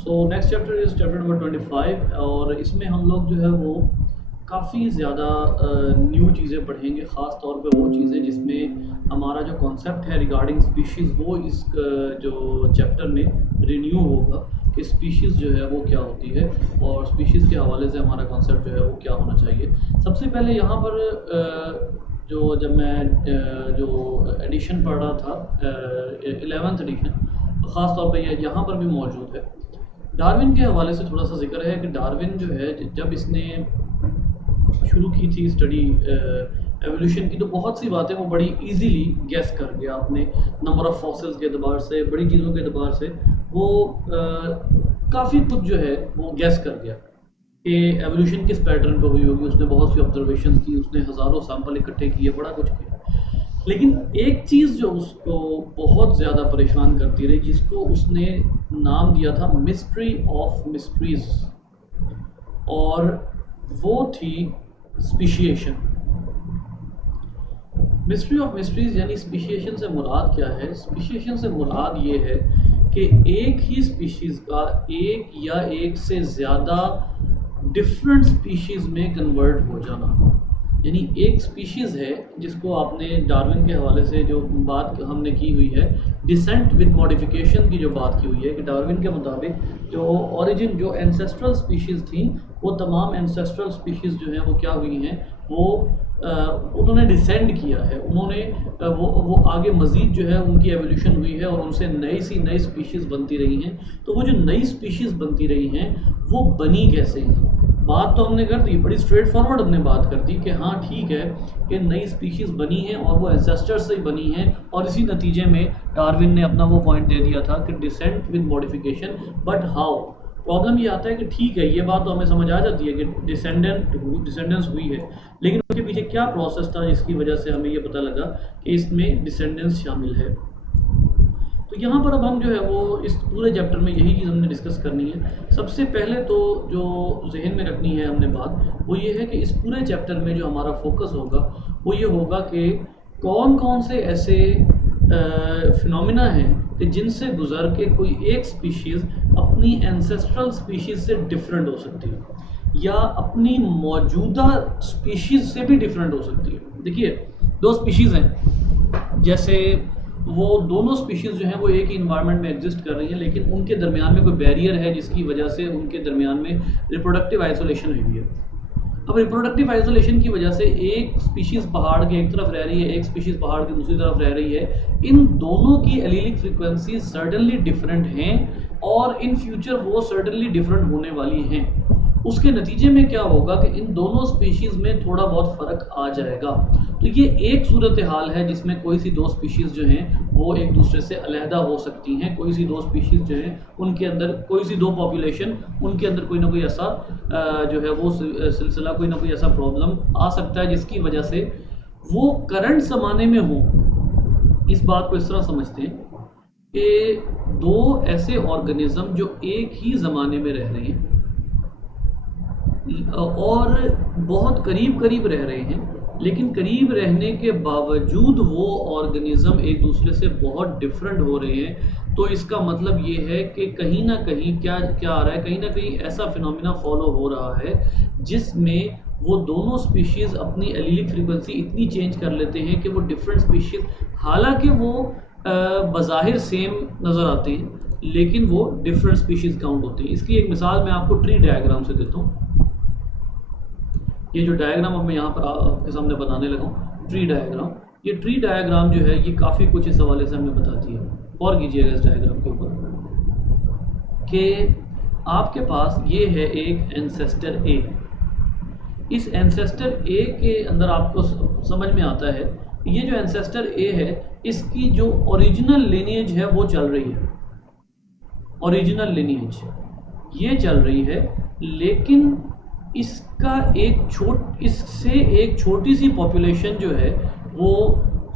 So next chapter is chapter number 25 और इसमें हम लोग जो है वो काफ़ी ज़्यादा न्यू चीज़ें पढ़ेंगे, ख़ास तौर पे वो चीज़ें जिसमें हमारा जो कॉन्सेप्ट है रिगार्डिंग स्पीशीज़ वो इस जो चैप्टर में रिन्यू होगा कि स्पीशीज़ जो है वो क्या होती है और स्पीशीज़ के हवाले से हमारा कॉन्सेप्ट जो है वो क्या होना चाहिए। सबसे पहले यहाँ पर जो जब मैं जो एडिशन पढ़ रहा था 11th एडिशन, ख़ास तौर पे ये यहाँ पर भी मौजूद है। डार्विन के हवाले से थोड़ा सा जिक्र है कि डार्विन जो है जब इसने शुरू की थी स्टडी एवोल्यूशन की, तो बहुत सी बातें वो बड़ी इजीली गैस कर गया अपने नंबर ऑफ़ फॉसिल्स के अतबार से, बड़ी चीज़ों के अतबार से वो काफ़ी कुछ जो है वो गैस कर गया कि एवोल्यूशन किस पैटर्न पे हुई होगी। उसने बहुत सी ऑब्जर्वेशन की, उसने हज़ारों सैंपल इकट्ठे किए, बड़ा कुछ किया। लेकिन एक चीज़ जो उसको बहुत ज़्यादा परेशान करती रही, जिसको उसने नाम दिया था मिस्ट्री ऑफ मिस्ट्रीज, और वो थी स्पीशिएशन। मिस्ट्री ऑफ मिस्ट्रीज यानी स्पीशिएशन से मुराद क्या है? स्पीशिएशन से मुराद ये है कि एक ही स्पीशीज़ का एक या एक से ज़्यादा डिफरेंट स्पीशीज़ में कन्वर्ट हो जाना। यानी एक स्पीशीज़ है जिसको आपने डार्विन के हवाले से जो बात हमने की हुई है, डिसेंट विद मॉडिफिकेशन की जो बात की हुई है कि डार्विन के मुताबिक जो ओरिजिन जो एंसेस्ट्रल स्पीशीज़ थी वो तमाम एंसेस्ट्रल स्पीशीज़ जो हैं वो क्या हुई हैं, वो उन्होंने डिसेंड किया है, उन्होंने वो आगे मज़ीद जो है उनकी एवोल्यूशन हुई है और उनसे नई स्पीशीज़ बनती रही हैं। तो वो जो नई स्पीशीज़ बनती रही हैं वो बनी कैसे हैं? बात तो हमने कर दी, बड़ी स्ट्रेट फॉरवर्ड हमने बात कर दी कि हाँ ठीक है कि नई स्पीशीज़ बनी हैं और वो एंसेस्टर्स से ही बनी हैं, और इसी नतीजे में डार्विन ने अपना वो पॉइंट दे दिया था कि descent with modification. But how? Problem ये आता है कि ठीक है, ये बात तो हमें समझ आ जाती है कि डिसेंडेंस हुई है, लेकिन उसके पीछे क्या प्रोसेस था जिसकी वजह से हमें ये पता लगा कि इसमें डिसेंडेंस शामिल है। तो यहाँ पर अब हम जो है वो इस पूरे चैप्टर में यही चीज़ हमने डिस्कस करनी है। सबसे पहले तो जो जहन में रखनी है हमने बात, वो ये है कि इस पूरे चैप्टर में जो हमारा फोकस होगा वो ये होगा कि कौन कौन से ऐसे फिनोमिना हैं कि जिनसे गुजर के कोई एक स्पीशीज़ अपनी एंसेस्ट्रल स्पीशीज़ से डिफरेंट हो सकती है या अपनी मौजूदा स्पीशीज़ से भी डिफरेंट हो सकती है। देखिए, दो स्पीशीज़ हैं, जैसे वो दोनों स्पीशीज़ जो हैं वो एक ही इन्वायरमेंट में एग्जिस्ट कर रही हैं, लेकिन उनके दरमियान में कोई बैरियर है जिसकी वजह से उनके दरमियान में रिप्रोडक्टिव आइसोलेशन हुई है। अब रिप्रोडक्टिव आइसोलेशन की वजह से एक स्पीशीज़ पहाड़ के एक तरफ रह रही है, एक स्पीशीज़ पहाड़ की दूसरी तरफ रह रही है। इन दोनों की एलीलिक फ्रीक्वेंसी सर्टेनली डिफरेंट हैं और इन फ्यूचर वो सर्टेनली डिफरेंट होने वाली हैं। उसके नतीजे में क्या होगा कि इन दोनों स्पीशीज़ में थोड़ा बहुत फ़र्क आ जाएगा। तो ये एक सूरत हाल है जिसमें कोई सी दो स्पीशीज़ जो हैं वो एक दूसरे से अलहदा हो सकती हैं। कोई सी दो स्पीशीज़ जो हैं उनके अंदर, कोई सी दो पॉपुलेशन, उनके अंदर कोई ना कोई ऐसा जो है वो सिलसिला, कोई ना कोई ऐसा प्रॉब्लम आ सकता है जिसकी वजह से वो करंट ज़माने में हो। इस बात को इस तरह समझते हैं कि दो ऐसे ऑर्गेनिज़म जो एक ही ज़माने में रह रहे हैं और बहुत करीब करीब रह रहे हैं, लेकिन करीब रहने के बावजूद वो ऑर्गेनिज़म एक दूसरे से बहुत डिफरेंट हो रहे हैं। तो इसका मतलब ये है कि कहीं ना कहीं क्या आ रहा है, कहीं ना कहीं ऐसा फिनोमिना फॉलो हो रहा है जिसमें वो दोनों स्पीशीज़ अपनी एलीलिक फ्रीक्वेंसी इतनी चेंज कर लेते हैं कि वो डिफरेंट स्पीशीज़, हालांकि वो बज़ाहिर सेम नज़र आते हैं लेकिन वो डिफरेंट स्पीशीज़ काउंट होते हैं। इसकी एक मिसाल मैं आपको ट्री डायग्राम से देता हूँ। ये जो डायग्राम अब मैं यहाँ पर आपके सामने बनाने लगा हूँ, ट्री डायग्राम, ये ट्री डायग्राम जो है ये काफ़ी कुछ इस हवाले से हमें बताती है। और कीजिएगा इस डायग्राम के ऊपर कि आपके पास ये है एक एंसेस्टर ए। इस एंसेस्टर ए के अंदर आपको समझ में आता है ये जो एंसेस्टर ए है इसकी जो ओरिजिनल लिनिएज है वो चल रही है, ओरिजिनल लिनिएज ये चल रही है, लेकिन इसका इससे एक छोटी सी पॉपुलेशन जो है वो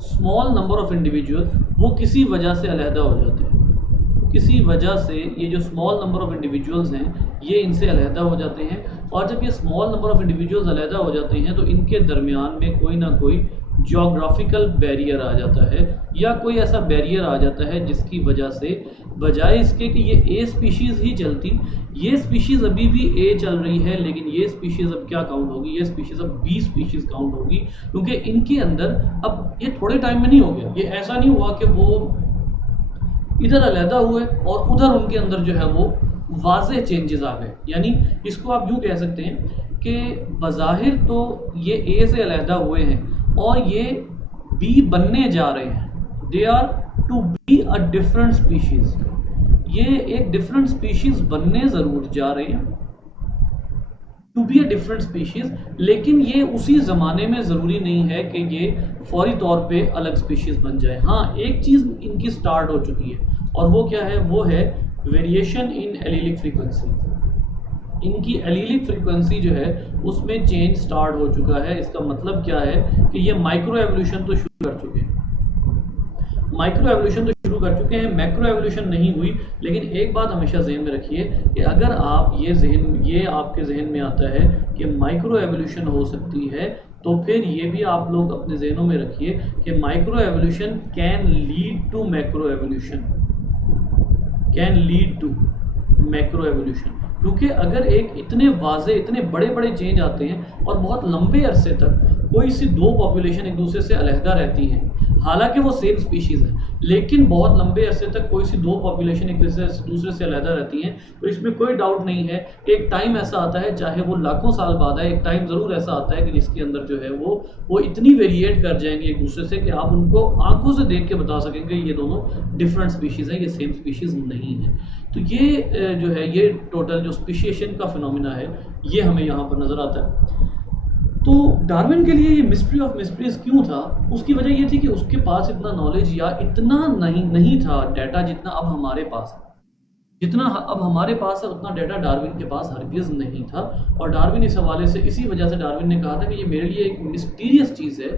स्मॉल नंबर ऑफ इंडिविजुअल वो किसी वजह से अलहदा हो जाते हैं। किसी वजह से ये जो स्मॉल नंबर ऑफ इंडिविजुअल्स हैं ये इनसे अलहदा हो जाते हैं, और जब ये स्मॉल नंबर ऑफ इंडिविजुअल्स अलहदा हो जाते हैं तो इनके दरमियान में कोई ना कोई ज्योग्राफिकल बैरियर आ जाता है, या कोई ऐसा बैरियर आ जाता है जिसकी वजह से बजाय इसके कि ये ए स्पीशीज़ ही चलती, ये स्पीशीज़ अभी भी ए चल रही है, लेकिन ये स्पीशीज़ अब क्या काउंट होगी, ये स्पीशीज़ अब बी स्पीशीज़ काउंट होगी, क्योंकि इनके अंदर अब ये थोड़े टाइम में नहीं हो गया, ये ऐसा नहीं हुआ कि वो इधर अलहदा हुए और उधर उनके अंदर जो है वो वाज़े चेंजेस आ गए। यानी इसको आप यूँ कह सकते हैं कि बज़ाहिर तो ये ए से अलहदा हुए हैं और ये बी बनने जा रहे हैं, they are to be a different species, ये एक डिफरेंट स्पीशीज़ बनने ज़रूर जा रहे हैं, to be a different species, लेकिन ये उसी ज़माने में ज़रूरी नहीं है कि ये फौरी तौर पे अलग स्पीशीज़ बन जाए। हाँ, एक चीज़ इनकी स्टार्ट हो चुकी है और वो क्या है, वो है वेरिएशन इन एलीलिक फ्रीक्वेंसी। इनकी एलीलिक फ्रीक्वेंसी जो है उसमें चेंज स्टार्ट हो चुका है। इसका मतलब क्या है कि ये माइक्रो एवोल्यूशन तो शुरू कर चुके हैं, माइक्रो एवोल्यूशन तो शुरू कर चुके हैं, मैक्रो एवोल्यूशन नहीं हुई। लेकिन एक बात हमेशा जहन में रखिए कि अगर आप ये आपके जहन में आता है कि माइक्रो एवोल्यूशन हो सकती है, तो फिर ये भी आप लोग अपने जहनों में रखिए कि micro evolution can lead to macro evolution, can lead to macro evolution. क्योंकि अगर एक इतने वाजे इतने बड़े बड़े चेंज आते हैं और बहुत लंबे अरसे तक कोई सी दो पॉपुलेशन एक दूसरे से अलहदा रहती हैं, हालांकि वो सेम स्पीशीज़ है, लेकिन बहुत लंबे अरसे तक कोई सी दो पॉपुलेशन एक दूसरे से अलहदा रहती हैं, तो इसमें कोई डाउट नहीं है कि एक टाइम ऐसा आता है, चाहे वो लाखों साल बाद है, एक टाइम ज़रूर ऐसा आता है कि जिसके अंदर जो है वो इतनी वेरिएट कर जाएंगे एक दूसरे से कि आप उनको आंखों से देख के बता सकेंगे ये दोनों डिफरेंट स्पीशीज़ है, ये सेम स्पीशीज़ नहीं है। तो ये जो है ये टोटल जो स्पीशिएशन का फिनोमिना है ये हमें यहाँ पर नज़र आता है। तो डार्विन के लिए ये मिस्ट्री ऑफ मिस्ट्रीज क्यों था, उसकी वजह ये थी कि उसके पास इतना नॉलेज या इतना नहीं था डाटा जितना अब हमारे पास है। जितना अब हमारे पास है उतना डाटा डार्विन के पास हरगिज़ नहीं था। और डार्विन इस हवाले से, इसी वजह से डार्विन ने कहा था कि ये मेरे लिए एक मिस्टीरियस चीज़ है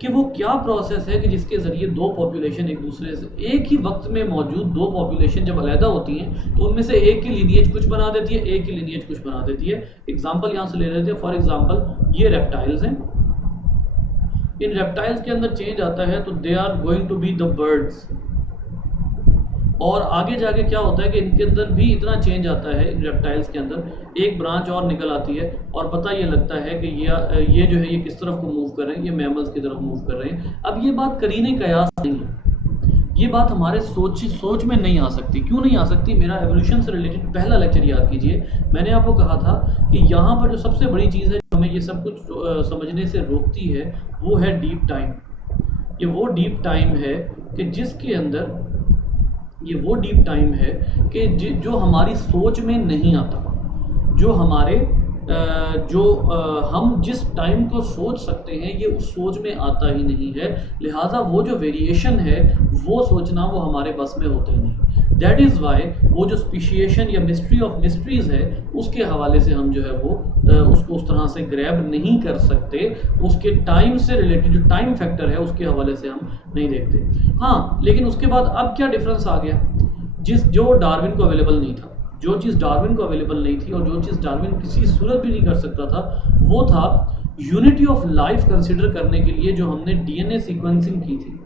कि वो क्या प्रोसेस है कि जिसके ज़रिए दो पॉपुलेशन एक दूसरे से एक ही वक्त में मौजूद दो पॉपुलेशन जब अलहदा होती हैं तो उनमें से एक की लीनिएज कुछ बना देती है, एक की लीनिएज कुछ बना देती है। एग्जाम्पल यहाँ से ले लेते हैं। फॉर एग्जाम्पल ये रेप्टाइल्स हैं, इन रेप्टाइल्स के अंदर चेंज आता है तो they are going to be the birds, और आगे जाके क्या होता है कि इनके अंदर भी इतना चेंज आता है, इन रेप्टाइल्स के अंदर एक ब्रांच और निकल आती है और पता ये लगता है कि ये जो है ये किस तरफ को मूव कर रहे हैं, ये मैमल्स की तरफ मूव कर रहे हैं। अब ये बात करीने कयास नहीं है, ये बात हमारे सोच में नहीं आ सकती। क्यों नहीं आ सकती? मेरा एवोल्यूशन से रिलेटेड पहला लेक्चर याद कीजिए, मैंने आपको कहा था कि यहाँ पर जो सबसे बड़ी चीज़ है जो हमें ये सब कुछ समझने से रोकती है वो है डीप टाइम। ये वो डीप टाइम है कि जिसके अंदर ये वो डीप टाइम है कि जो हमारी सोच में नहीं आता, जो हमारे हम जिस टाइम को सोच सकते हैं ये उस सोच में आता ही नहीं है। लिहाजा वो जो वेरिएशन है वो सोचना वो हमारे बस में होते नहीं। दैट इज़ वाई वो जो स्पीशिएशन या मिस्ट्री ऑफ मिस्ट्रीज़ है उसके हवाले से हम जो है वो उसको उस तरह से ग्रैब नहीं कर सकते, उसके टाइम से रिलेटेड जो टाइम फैक्टर है उसके हवाले से हम नहीं देखते। हाँ, लेकिन उसके बाद अब क्या डिफरेंस आ गया, जो डार्विन को अवेलेबल नहीं था, जो चीज़ डार्विन को अवेलेबल नहीं थी और जो चीज़ डार्विन किसी सूरत भी नहीं कर सकता था, वो था यूनिटी ऑफ लाइफ कंसिडर करने के लिए जो हमने डीएनए सीक्वेंसिंग की थी।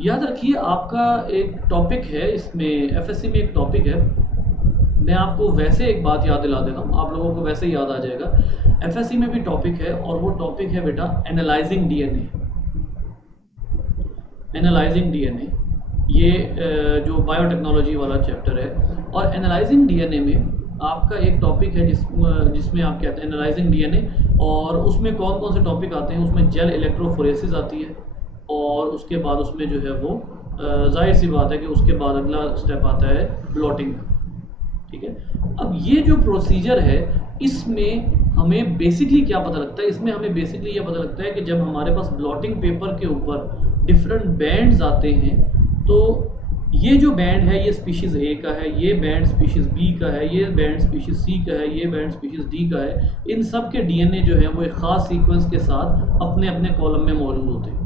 याद रखिए आपका एक टॉपिक है, इसमें एफएससी में एक टॉपिक है, मैं आपको वैसे एक बात याद दिला देता हूँ, आप लोगों को वैसे ही याद आ जाएगा। एफएससी में भी टॉपिक है और वो टॉपिक है बेटा एनालाइजिंग डीएनए। एनालाइजिंग डीएनए ये जो बायोटेक्नोलॉजी वाला चैप्टर है, और एनालाइजिंग डीएनए में आपका एक टॉपिक है जिसमें आप कहते हैं एनालाइजिंग डीएनए, और उसमें कौन कौन से टॉपिक आते हैं, उसमें जेल इलेक्ट्रोफोरेसिस आती है, और उसके बाद उसमें जो है वो जाहिर सी बात है कि उसके बाद अगला स्टेप आता है ब्लॉटिंग। ठीक है, अब ये जो प्रोसीजर है इसमें हमें बेसिकली क्या पता लगता है, इसमें हमें बेसिकली ये पता लगता है कि जब हमारे पास ब्लॉटिंग पेपर के ऊपर डिफरेंट बैंड्स आते हैं तो ये जो बैंड है ये स्पीशीज़ ए का है, ये बैंड स्पीशीज़ बी का है, ये बैंड स्पीशीज़ सी का है, ये बैंड स्पीशीज़ डी का है। इन सब के डीएनए जो है वो एक ख़ास सीक्वेंस के साथ अपने अपने कॉलम में मौजूद होते हैं।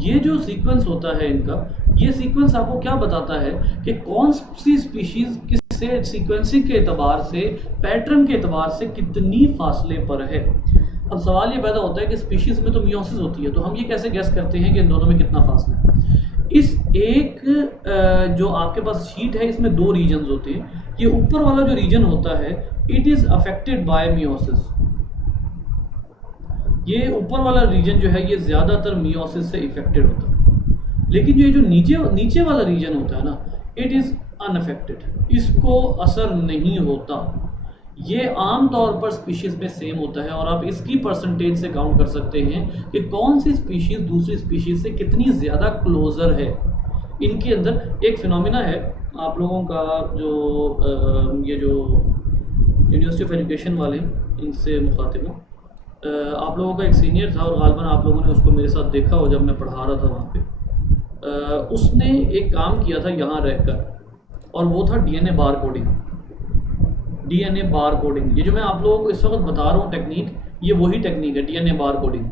ये जो सीक्वेंस होता है इनका, ये सीक्वेंस आपको क्या बताता है कि कौन सी स्पीशीज़ किससे सीक्वेंसिंग के एतबार से, पैटर्न के एतबार से कितनी फासले पर है। अब सवाल ये पैदा होता है कि स्पीशीज में तो मियोसिस होती है, तो हम ये कैसे गेस करते हैं कि इन दोनों में कितना फासला है। इस एक जो आपके पास शीट है इसमें दो रीजन्स होते हैं। ये ऊपर वाला जो रीजन होता है it is affected by meiosis. ये ऊपर वाला रीजन जो है ये ज्यादातर मियोसिस से इफेक्टेड होता है, लेकिन ये जो नीचे नीचे वाला रीजन होता है ना, इट इज अनअफेक्टेड, इसको असर नहीं होता। ये आम तौर पर स्पीशीज में सेम होता है और आप इसकी परसेंटेज से काउंट कर सकते हैं कि कौन सी स्पीशीज दूसरी स्पीशीज से कितनी ज़्यादा क्लोजर है। इनके अंदर एक फिनोमिना है, आप लोगों का जो ये जो यूनिवर्सिटी ऑफ एजुकेशन वाले इनसे मुखातिब हूँ, आप लोगों का एक सीनियर था और गालबन आप लोगों ने उसको मेरे साथ देखा हो जब मैं पढ़ा रहा था वहाँ पे। उसने एक काम किया था यहाँ रहकर, और वो था डीएनए बार कोडिंग। डीएनए बार कोडिंग, ये जो मैं आप लोगों को इस वक्त बता रहा हूँ टेक्निक, ये वही टेक्निक है डीएनए बार कोडिंग।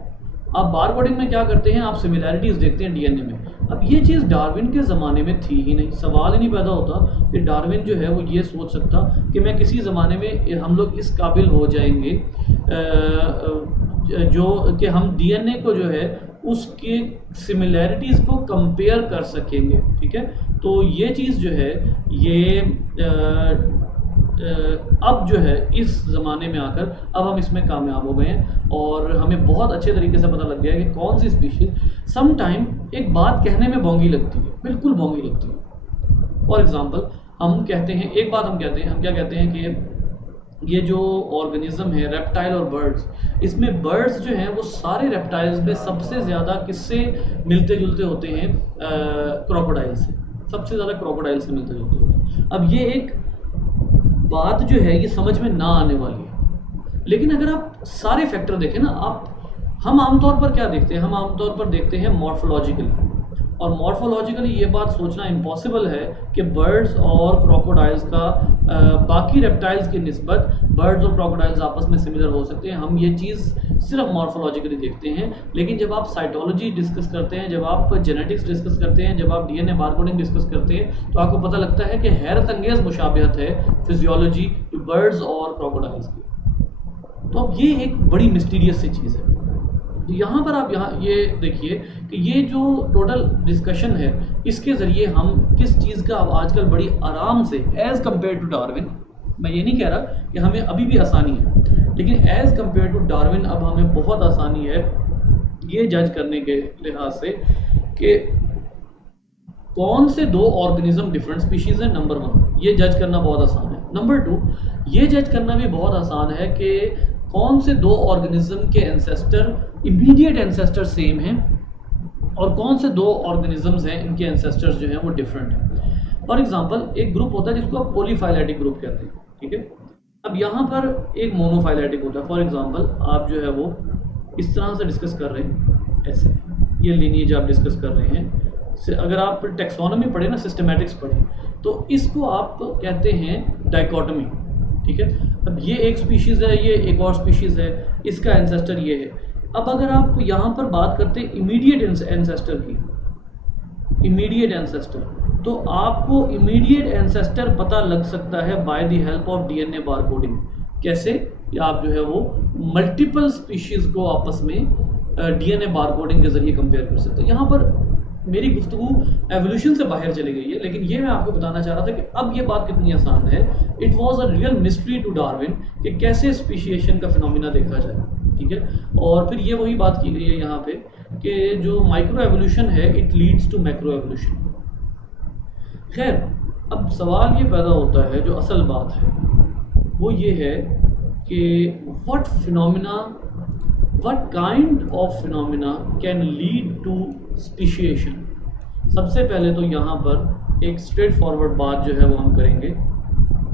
आप बार कोडिंग में क्या करते हैं, आप सिमिलैरिटीज देखते हैं डीएनए में। अब ये चीज़ डार्विन के ज़माने में थी ही नहीं, सवाल ही नहीं पैदा होता कि डार्विन जो है वो ये सोच सकता कि मैं किसी ज़माने में हम लोग इस काबिल हो जाएंगे जो कि हम डीएनए को जो है उसके सिमिलैरिटीज़ को कंपेयर कर सकेंगे। ठीक है, तो ये चीज़ जो है ये अब जो है इस ज़माने में आकर अब हम इसमें कामयाब हो गए हैं और हमें बहुत अच्छे तरीके से पता लग गया है कि कौन सी स्पीशीज सम टाइम एक बात कहने में बोंगी लगती है, बिल्कुल बोंगी लगती है। फॉर एग्जांपल हम कहते हैं, एक बात हम कहते हैं, हम क्या कहते हैं कि ये जो ऑर्गेनिज्म है रेप्टाइल और बर्ड्स, इसमें बर्ड्स जो हैं वो सारे रेप्टाइल्स में सबसे ज़्यादा किससे मिलते जुलते होते हैं, क्रोकोडाइल से, सबसे ज़्यादा क्रोकोडाइल से मिलते जुलते होते हैं। अब ये एक बात जो है ये समझ में ना आने वाली है, लेकिन अगर आप सारे फैक्टर देखें ना, हम आमतौर पर क्या देखते हैं, हम आमतौर पर देखते हैं मॉर्फोलॉजिकली, और मॉर्फोलॉजिकली ये बात सोचना इम्पॉसिबल है कि बर्ड्स और क्रोकोडाइल्स का बाकी रेप्टाइल्स की निस्बत बर्ड्स और क्रोकोडाइल्स आपस में सिमिलर हो सकते हैं। हम ये चीज़ सिर्फ मॉर्फोलॉजिकली देखते हैं, लेकिन जब आप साइटोलॉजी डिस्कस करते हैं, जब आप जेनेटिक्स डिस्कस करते हैं, जब आप डीएनए बारकोडिंग डिस्कस करते हैं, तो आपको पता लगता है कि हैरत अंगेज मुशाबिहत है फिजियोलॉजी बर्ड्स और क्रोकोडाइल्स की। तो अब ये एक बड़ी मिस्टीरियस सी चीज़ है। तो यहाँ पर आप यहाँ ये देखिए कि ये जो टोटल डिस्कशन है इसके ज़रिए हम किस चीज़ का अब आजकल बड़ी आराम से एज़ कम्पेयर टू डार्विन, मैं ये नहीं कह रहा कि हमें अभी भी आसानी है, लेकिन एज़ कम्पेयर टू डार्विन अब हमें बहुत आसानी है ये जज करने के लिहाज से कि कौन से दो ऑर्गेनिज्म डिफरेंट स्पीशीज़ हैं। नंबर 1 ये जज करना बहुत आसान है। नंबर 2 ये जज करना भी बहुत आसान है कि कौन से दो ऑर्गेनिज्म के एंसेस्टर इमीडिएट एंसेस्टर सेम हैं और कौन से दो ऑर्गेनिजम्स हैं इनके एंसेस्टर्स जो हैं वो डिफरेंट हैं। फॉर एग्जांपल एक ग्रुप होता है जिसको आप पॉलीफाइलेटिक ग्रुप कहते हैं। ठीक है, अब यहाँ पर एक मोनोफाइलेटिक होता है। फॉर एग्जांपल आप जो है वो इस तरह से डिस्कस कर रहे हैं, ऐसे ये लीनिएज आप डिस्कस कर रहे हैं। अगर आप टेक्सोनॉमी पढ़े ना, सिस्टमैटिक्स पढ़े, तो इसको आप कहते हैं डाइकोटमी। ठीक है, अब ये एक स्पीशीज़ है, ये एक और स्पीशीज़ है, इसका एंसेस्टर ये है। अब अगर आप यहाँ पर बात करते हैं इमीडिएट एंसेस्टर की, इमीडिएट एंसेस्टर, तो आपको इमीडिएट एंसेस्टर पता लग सकता है by the help of DNA barcoding. कैसे? या आप जो है वो मल्टीपल स्पीशीज़ को आपस में डीएनए बारकोडिंग के जरिए कंपेयर कर सकते हैं। यहाँ पर मेरी गुफ्तगू एवोल्यूशन से बाहर चली गई है, लेकिन ये मैं आपको बताना चाह रहा था कि अब ये बात कितनी आसान है। It was a real mystery to Darwin कि कैसे स्पीशिएशन का फिनोमिना देखा जाए। ठीक है, और फिर ये वही बात की गई है यहाँ पे कि जो माइक्रो एवोल्यूशन है it leads to macro evolution. खैर, अब सवाल ये पैदा होता है, जो असल बात है वो ये है कि what kind of phenomena can lead to speciation। सबसे पहले तो यहाँ पर एक स्ट्रेट फॉरवर्ड बात जो है वो हम करेंगे,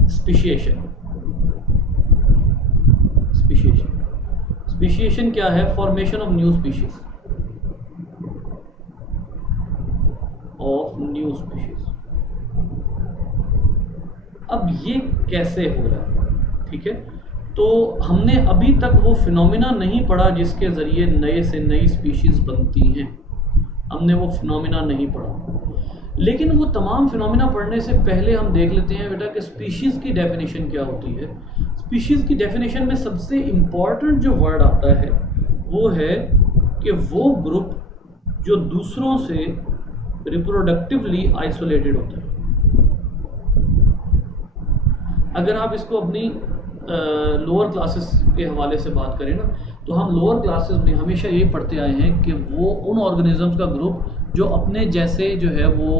स्पीशिएशन। स्पीशिएशन क्या है? फॉर्मेशन ऑफ न्यू स्पीशीज, अब ये कैसे हो रहा है? ठीक है, तो हमने अभी तक वो फिनोमिना नहीं पढ़ा जिसके ज़रिए नए से नई स्पीशीज़ बनती हैं। हमने वो फिनोमिना नहीं पढ़ा, लेकिन वो तमाम फिनोमिना पढ़ने से पहले हम देख लेते हैं बेटा कि स्पीशीज़ की डेफिनेशन क्या होती है। स्पीशीज की डेफिनेशन में सबसे इंपॉर्टेंट जो वर्ड आता है वो है कि वो ग्रुप जो दूसरों से रिप्रोडक्टिवली आइसोलेटेड होता है। अगर आप इसको अपनी लोअर क्लासेस के हवाले से बात करें ना, तो हम लोअर क्लासेस में हमेशा यही पढ़ते आए हैं कि वो उन ऑर्गेनिजम्स का ग्रुप जो अपने जैसे जो है वो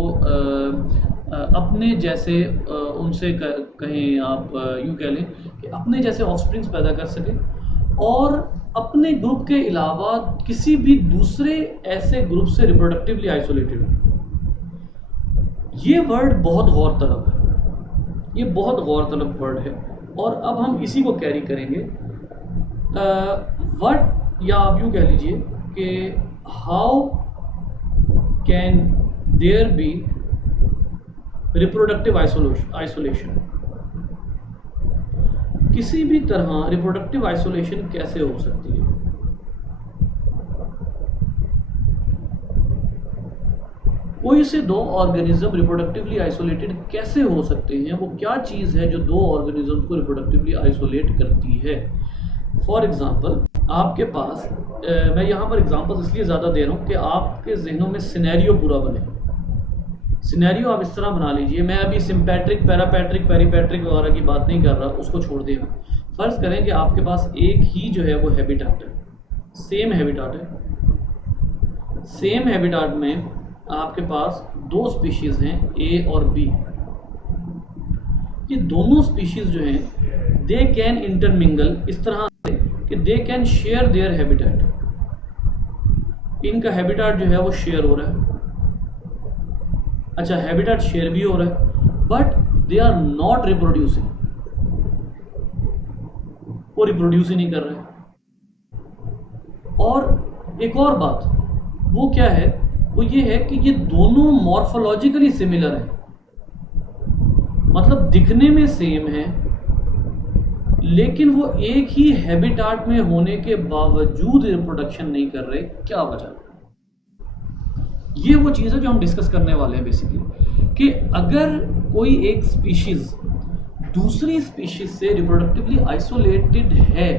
अपने जैसे उनसे कहें आप यूँ कह लें कि अपने जैसे ऑफस्प्रिंग्स पैदा कर सकें और अपने ग्रुप के अलावा किसी भी दूसरे ऐसे ग्रुप से रिप्रोडक्टिवली आइसोलेटेड हो। ये वर्ड बहुत गौरतलब है, ये बहुत गौरतलब वर्ड है। और अब हम इसी को कैरी करेंगे व्हाट, या आप यूँ कह लीजिए कि how can there be reproductive isolation. किसी भी तरह रिप्रोडक्टिव आइसोलेशन कैसे हो सकती है? कोई से दो ऑर्गेनिज्म रिप्रोडक्टिवली आइसोलेटेड कैसे हो सकते हैं? वो क्या चीज़ है जो दो ऑर्गेनिज्म को रिप्रोडक्टिवली आइसोलेट करती है? फॉर एग्जांपल आपके पास मैं यहाँ पर एग्जांपल्स इसलिए ज़्यादा दे रहा हूँ कि आपके जहनों में सिनेरियो पूरा बने। सिनेरियो आप इस तरह बना लीजिए, मैं अभी सिम्पैट्रिक, पैरापैट्रिक, पेरीपैट्रिक वगैरह की बात नहीं कर रहा, उसको छोड़ दें। फ़र्ज़ करें कि आपके पास एक ही जो है वो हैबिटाट है, सेम हैबिटाट है। सेम हैबिटाट में आपके पास दो स्पीशीज़ हैं, ए और बी। ये दोनों स्पीशीज़ जो हैं दे कैन इंटरमिंगल इस तरह से कि they can share their habitat. इनका हैबिटाट जो है वो शेयर हो रहा है। अच्छा, हैबिटाट शेयर भी हो रहा है but they are not reproducing, वो रिप्रोड्यूस ही नहीं कर रहे। और एक और बात वो क्या है, वो ये है कि ये दोनों मॉर्फोलॉजिकली सिमिलर हैं, मतलब दिखने में सेम है, लेकिन वो एक ही हैबिटाट में होने के बावजूद रिप्रोडक्शन नहीं कर रहे। क्या वजह? ये वो चीज़ है जो हम डिस्कस करने वाले हैं बेसिकली, कि अगर कोई एक स्पीशीज दूसरी स्पीशीज से रिप्रोडक्टिवली आइसोलेटेड है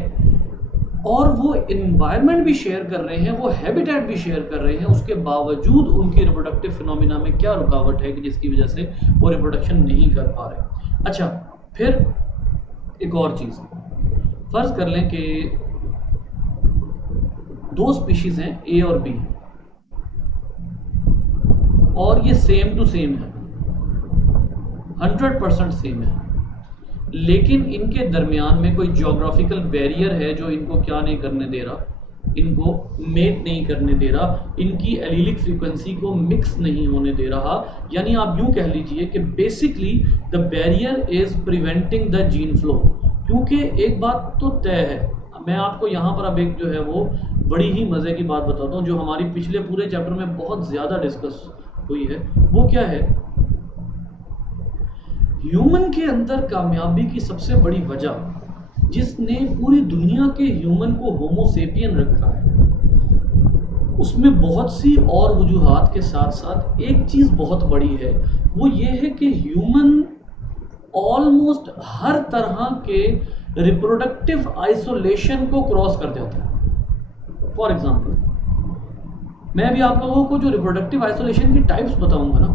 और वो एनवायरनमेंट भी शेयर कर रहे हैं, वो हैबिटेट भी शेयर कर रहे हैं, उसके बावजूद उनकी रिप्रोडक्टिव फिनोमिना में क्या रुकावट है कि जिसकी वजह से वो रिप्रोडक्शन नहीं कर पा रहे। अच्छा, फिर एक और चीज़, फर्ज कर लें कि दो स्पीशीज हैं ए और बी और ये सेम टू सेम है, 100% सेम है, लेकिन इनके दरमियान में कोई ज्योग्राफिकल बैरियर है जो इनको क्या नहीं करने दे रहा, इनको मेट नहीं करने दे रहा, इनकी एलीलिक फ्रीक्वेंसी को मिक्स नहीं होने दे रहा। यानी आप यूं कह लीजिए कि basically the barrier is preventing the gene flow. क्योंकि एक बात तो तय है, मैं आपको यहाँ पर अब एक जो है वो बड़ी ही मज़े की बात बताता हूँ जो हमारी पिछले पूरे चैप्टर में बहुत ज़्यादा डिस्कस हुई है। वो क्या है, ह्यूमन के अंदर कामयाबी की सबसे बड़ी वजह जिसने पूरी दुनिया के ह्यूमन को होमोसेपियन रखा है, उसमें बहुत सी और वजूहात के साथ साथ एक चीज़ बहुत बड़ी है, वो ये है कि ह्यूमन ऑलमोस्ट हर तरह के रिप्रोडक्टिव आइसोलेशन को क्रॉस कर जाता है। फॉर एग्जाम्पल, मैं अभी आप लोगों को जो रिप्रोडक्टिव आइसोलेशन की टाइप्स बताऊंगा ना,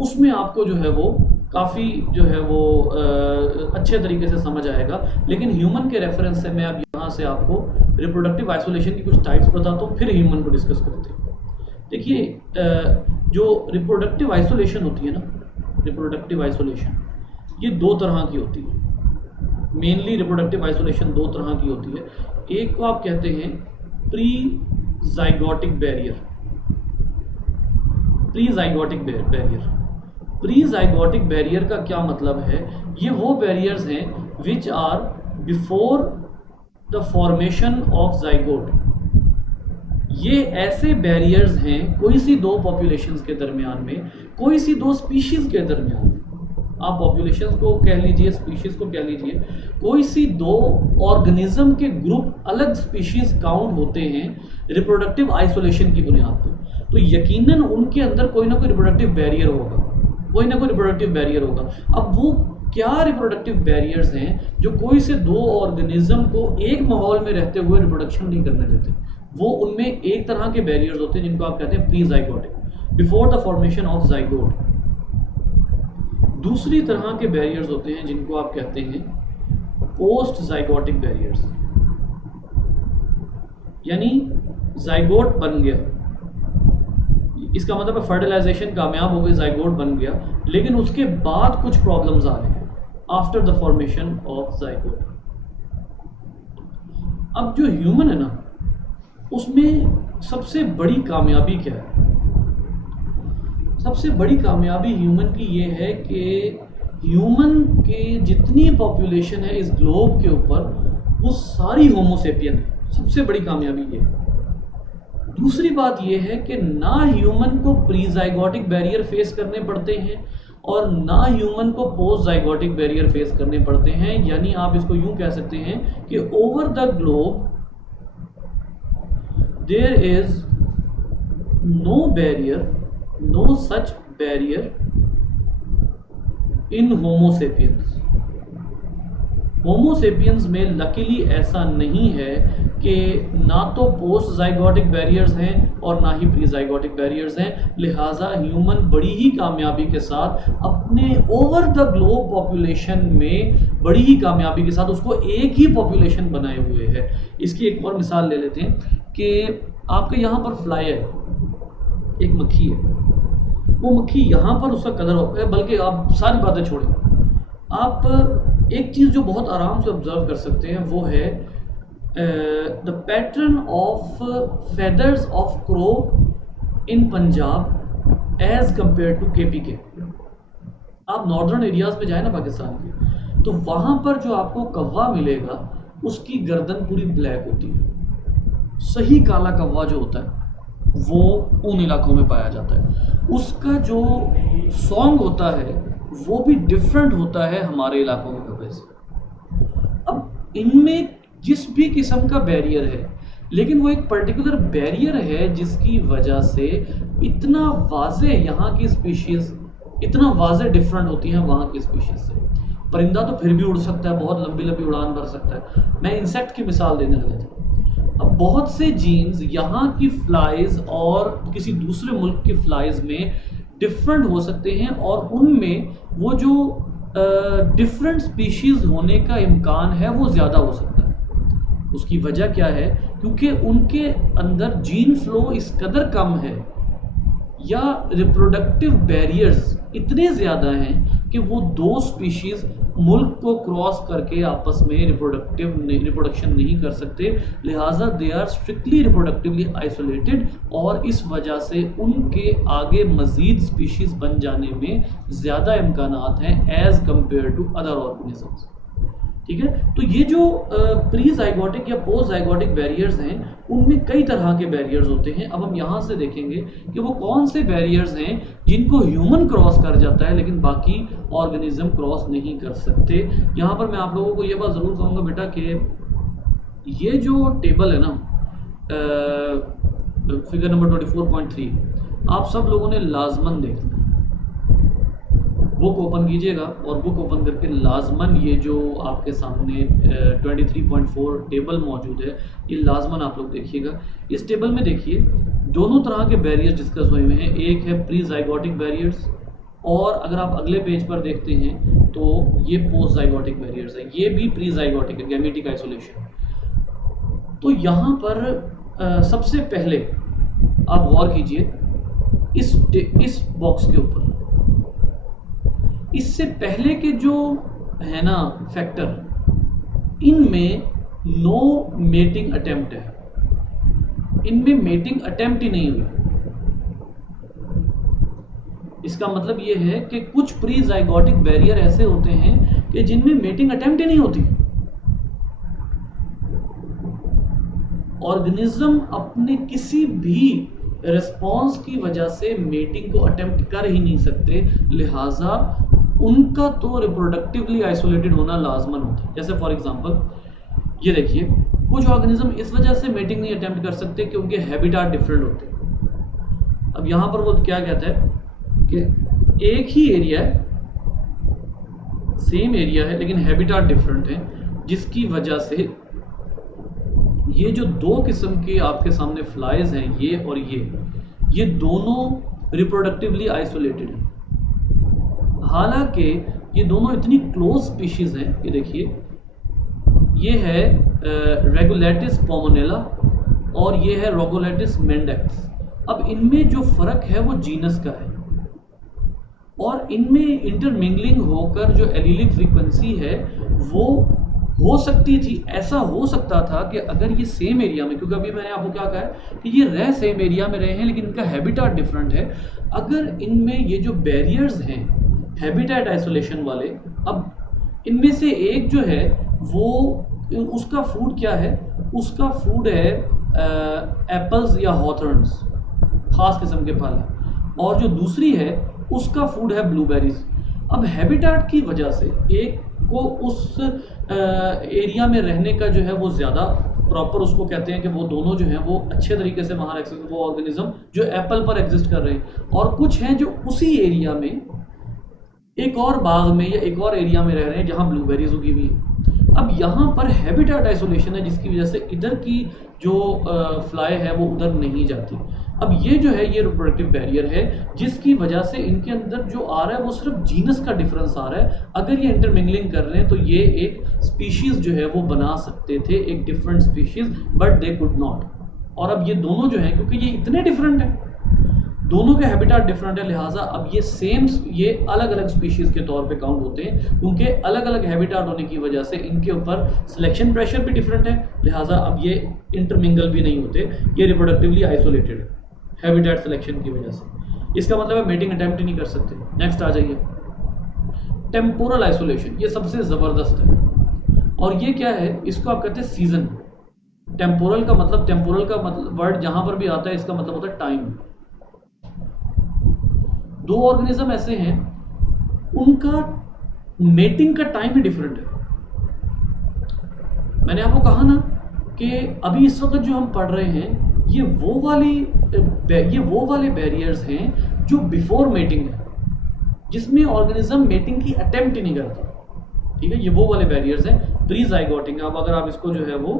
उसमें आपको जो है वो काफ़ी जो है वो अच्छे तरीके से समझ आएगा। लेकिन ह्यूमन के रेफरेंस से मैं अब यहाँ से आपको रिप्रोडक्टिव आइसोलेशन की कुछ टाइप्स बताता हूँ, फिर ह्यूमन को डिस्कस करते हैं। देखिए, जो रिप्रोडक्टिव आइसोलेशन होती है ना, रिप्रोडक्टिव आइसोलेशन ये दो तरह की होती है। मेनली रिप्रोडक्टिव आइसोलेशन दो तरह की होती है। एक को आप कहते हैं pre zygotic barrier. Pre zygotic barrier, pre zygotic barrier का क्या मतलब है? ये वो बैरियर्स हैं which are before the formation of zygote. ये ऐसे बैरियर्स हैं कोई सी दो पॉपुलेशंस के दरमियान में, कोई सी दो स्पीशीज़ के दरमियान में, आप पॉपुलेशंस को कह लीजिए, स्पीशीज़ को कह लीजिए, कोई सी दो ऑर्गेनिज्म के ग्रुप अलग स्पीशीज़ काउंट होते हैं रिप्रोडक्टिव आइसोलेशन की बुनियाद पर, तो यकीनन उनके अंदर कोई ना कोई रिप्रोडक्टिव बैरियर होगा, कोई ना कोई रिप्रोडक्टिव बैरियर होगा। अब वो क्या रिप्रोडक्टिव बैरियर्स हैं जो कोई से दो ऑर्गेनिज्म को एक माहौल में रहते हुए रिप्रोडक्शन नहीं करने देते? वो उनमें एक तरह के बैरियर्स होते हैं जिनको आप कहते हैं pre zygotic, before the formation of zygote. दूसरी तरह के बैरियर्स होते हैं जिनको आप कहते हैं पोस्ट जाइगोटिक बैरियर्स, यानी जाइगोट बन गया, इसका मतलब फर्टिलाइजेशन कामयाब हो गई, जाइगोट बन गया, लेकिन उसके बाद कुछ प्रॉब्लम्स आ रहे हैं after the formation of zygote. अब जो ह्यूमन है ना, उसमें सबसे बड़ी कामयाबी क्या है? सबसे बड़ी कामयाबी ह्यूमन की ये है कि ह्यूमन के जितनी पॉपुलेशन है इस ग्लोब के ऊपर, वो सारी होमोसेपियन है। सबसे बड़ी कामयाबी ये है। दूसरी बात यह है कि ना ह्यूमन को प्री जाइगोटिक बैरियर फेस करने पड़ते हैं और ना ह्यूमन को पोस्ट जाइगोटिक बैरियर फेस करने पड़ते हैं। यानी आप इसको यूं कह सकते हैं कि over the globe there is no barrier, no such barrier in homo sapiens. Homo sapiens में लकीली ऐसा नहीं है कि ना तो पोस्ट जाइगोटिक बैरियर्स हैं और ना ही प्री जाइगोटिक बैरियर्स हैं। लिहाजा ह्यूमन बड़ी ही कामयाबी के साथ अपने ओवर द ग्लोब पॉपुलेशन में बड़ी ही कामयाबी के साथ उसको एक ही पॉपुलेशन बनाए हुए है। इसकी एक और मिसाल ले लेते हैं कि आपके यहाँ पर फ्लाई है, एक मक्खी है, वो मक्खी यहाँ पर उसका कलर होता है, बल्कि आप सारी बातें छोड़ें, आप एक चीज़ जो बहुत आराम से ऑब्जर्व कर सकते हैं वो है the pattern of feathers of crow in Punjab as compare to KPK। आप नॉर्दर्न एरियाज में जाए ना पाकिस्तान के, तो वहाँ पर जो आपको कौवा मिलेगा उसकी गर्दन पूरी ब्लैक होती है। सही काला कौवा जो होता है वो उन इलाकों में पाया जाता है। उसका जो सॉन्ग होता है वो भी डिफरेंट होता है हमारे इलाकों के कौवे से। अब इनमें जिस भी किस्म का बैरियर है, लेकिन वो एक पर्टिकुलर बैरियर है जिसकी वजह से इतना वाज़े यहाँ की स्पीशीज़ इतना वाज़े डिफरेंट होती हैं वहाँ की स्पीशीज़ से। परिंदा तो फिर भी उड़ सकता है, बहुत लंबी लंबी उड़ान भर सकता है। मैं इंसेक्ट की मिसाल देने लगा था। अब बहुत से जीन्स यहाँ की फ्लाइज और किसी दूसरे मुल्क की फ्लाइज में डिफरेंट हो सकते हैं और उनमें वो जो डिफरेंट स्पीशीज होने का इम्कान है वो ज़्यादा हो सकता है। उसकी वजह क्या है? क्योंकि उनके अंदर जीन फ्लो इस कदर कम है या रिप्रोडक्टिव बैरियर्स इतने ज़्यादा हैं कि वो दो स्पीशीज़ मुल्क को क्रॉस करके आपस में रिप्रोडक्शन नहीं कर सकते। लिहाजा they are strictly reproductively isolated और इस वजह से उनके आगे मज़ीद स्पीशीज़ बन जाने में ज़्यादा इम्कानात हैं as compare to other organisms. ठीक है, तो ये जो प्री जाइगोटिक या पोस्ट जाइगोटिक बैरियर्स हैं उनमें कई तरह के बैरियर्स होते हैं। अब हम यहाँ से देखेंगे कि वो कौन से बैरियर्स हैं जिनको ह्यूमन क्रॉस कर जाता है लेकिन बाकी ऑर्गेनिज्म क्रॉस नहीं कर सकते। यहाँ पर मैं आप लोगों को ये बात ज़रूर कहूँगा बेटा कि ये जो टेबल है ना, फिगर नंबर 24.3, आप सब लोगों ने लाजमन देखना। बुक ओपन कीजिएगा और बुक ओपन करके लाजमन ये जो आपके सामने 23.4 टेबल मौजूद है, ये लाजमन आप लोग देखिएगा। इस टेबल में देखिए दोनों तरह के बैरियर्स डिस्कस हुए हैं। एक है प्री जाइगोटिक बैरियर्स और अगर आप अगले पेज पर देखते हैं तो ये पोस्ट जाइगोटिक बैरियर्स है। ये भी प्री जाइगोटिक है, गैमेटिक आइसोलेशन। तो यहाँ पर सबसे पहले आप गौर कीजिए इस बॉक्स के ऊपर। इससे पहले के जो है ना फैक्टर, इनमें नो मेटिंग अटेम्प्ट है, इनमें मेटिंग अटेम्प्ट ही नहीं हुई। इसका मतलब ये है कि कुछ प्री जाइगोटिक बैरियर ऐसे होते हैं कि जिनमें मेटिंग अटेम्प्ट ही नहीं होती। ऑर्गेनिज्म अपने किसी भी रिस्पॉन्स की वजह से मेटिंग को अटेम्प्ट कर ही नहीं सकते। लिहाजा उनका तो रिप्रोडक्टिवली आइसोलेटेड होना लाजमन होता है। जैसे फॉर एग्जांपल ये देखिए, कुछ ऑर्गेनिज्म इस वजह से मेटिंग नहीं अटेम्प्ट कर सकते कि उनके हैबिटाट डिफरेंट होते हैं। अब यहाँ पर वो क्या कहता है कि एक ही एरिया है, सेम एरिया है लेकिन हैबिटाट डिफरेंट है, जिसकी वजह से ये जो दो किस्म के आपके सामने फ्लाइज हैं, ये और ये दोनों रिप्रोडक्टिवली आइसोलेटेड हैं। हालांकि ये दोनों इतनी क्लोज स्पीशीज हैं, ये देखिए, ये है रेगुलेटिस पोमोनेला और ये है रोगोलेटिस मेंडेक्स। अब इनमें जो फ़र्क है वो जीनस का है, और इनमें इंटरमिंगलिंग होकर जो एलीलिक फ्रीक्वेंसी है वो हो सकती थी। ऐसा हो सकता था कि अगर ये सेम एरिया में, क्योंकि अभी मैंने आपको क्या कहा है कि ये रह सेम एरिया में रहे हैं लेकिन इनका हैबिटाट डिफरेंट है, अगर इनमें ये जो बैरियर्स हैं हैबिटेट आइसोलेशन वाले, अब इनमें से एक जो है वो, उसका फूड क्या है, उसका फूड है एप्पल्स या हॉथर्न्स, खास किस्म के फल, और जो दूसरी है उसका फूड है ब्लूबेरीज। अब हैबिटेट की वजह से एक को उस एरिया में रहने का जो है वो ज़्यादा प्रॉपर, उसको कहते हैं कि वो दोनों जो हैं वो अच्छे तरीके से वहाँ वो ऑर्गेनिज्म जो एप्पल पर एग्जिस्ट कर रहे हैं, और कुछ हैं जो उसी एरिया में एक और बाग में या एक और एरिया में रह रहे हैं जहाँ ब्लूबेरीज उगी हुई है। अब यहाँ पर हैबिटेट आइसोलेशन है, जिसकी वजह से इधर की जो फ्लाई है वो उधर नहीं जाती। अब ये जो है ये रिप्रोडक्टिव बैरियर है, जिसकी वजह से इनके अंदर जो आ रहा है वो सिर्फ जीनस का डिफरेंस आ रहा है। अगर ये इंटरमिंगलिंग कर रहे हैं तो ये एक स्पीशीज जो है वो बना सकते थे, एक different species, but they could not. और अब ये दोनों जो हैं, क्योंकि ये इतने डिफरेंट हैं, दोनों के हैबिटेट डिफरेंट है, लिहाजा अब ये अलग अलग स्पीशीज के तौर पे काउंट होते हैं, क्योंकि अलग अलग हैबिटेट होने की वजह से इनके ऊपर सिलेक्शन प्रेशर भी डिफरेंट है, लिहाजा अब ये इंटरमिंगल भी नहीं होते, ये रिप्रोडक्टिवली आइसोलेटेड है हैबिटेट सिलेक्शन की वजह से। इसका मतलब है मेटिंग अटेम्प्ट ही नहीं कर सकते। नेक्स्ट आ जाइए, टेम्पोरल आइसोलेशन, ये सबसे ज़बरदस्त है, और ये क्या है, इसको आप कहते हैं सीजन। टेम्पोरल का मतलब वर्ड जहां पर भी आता है इसका मतलब होता है टाइम। दो ऑर्गेनिज्म ऐसे हैं उनका मेटिंग का टाइम ही डिफरेंट है। मैंने आपको कहा ना कि अभी इस वक्त जो हम पढ़ रहे हैं ये वो वाले बैरियर्स हैं जो बिफोर मेटिंग है, जिसमें ऑर्गेनिज्म मेटिंग की अटेम्प्ट ही नहीं करता। ठीक है, ये वो वाले बैरियर्स हैं प्री जाइगोटिक। अब अगर आप इसको जो है वो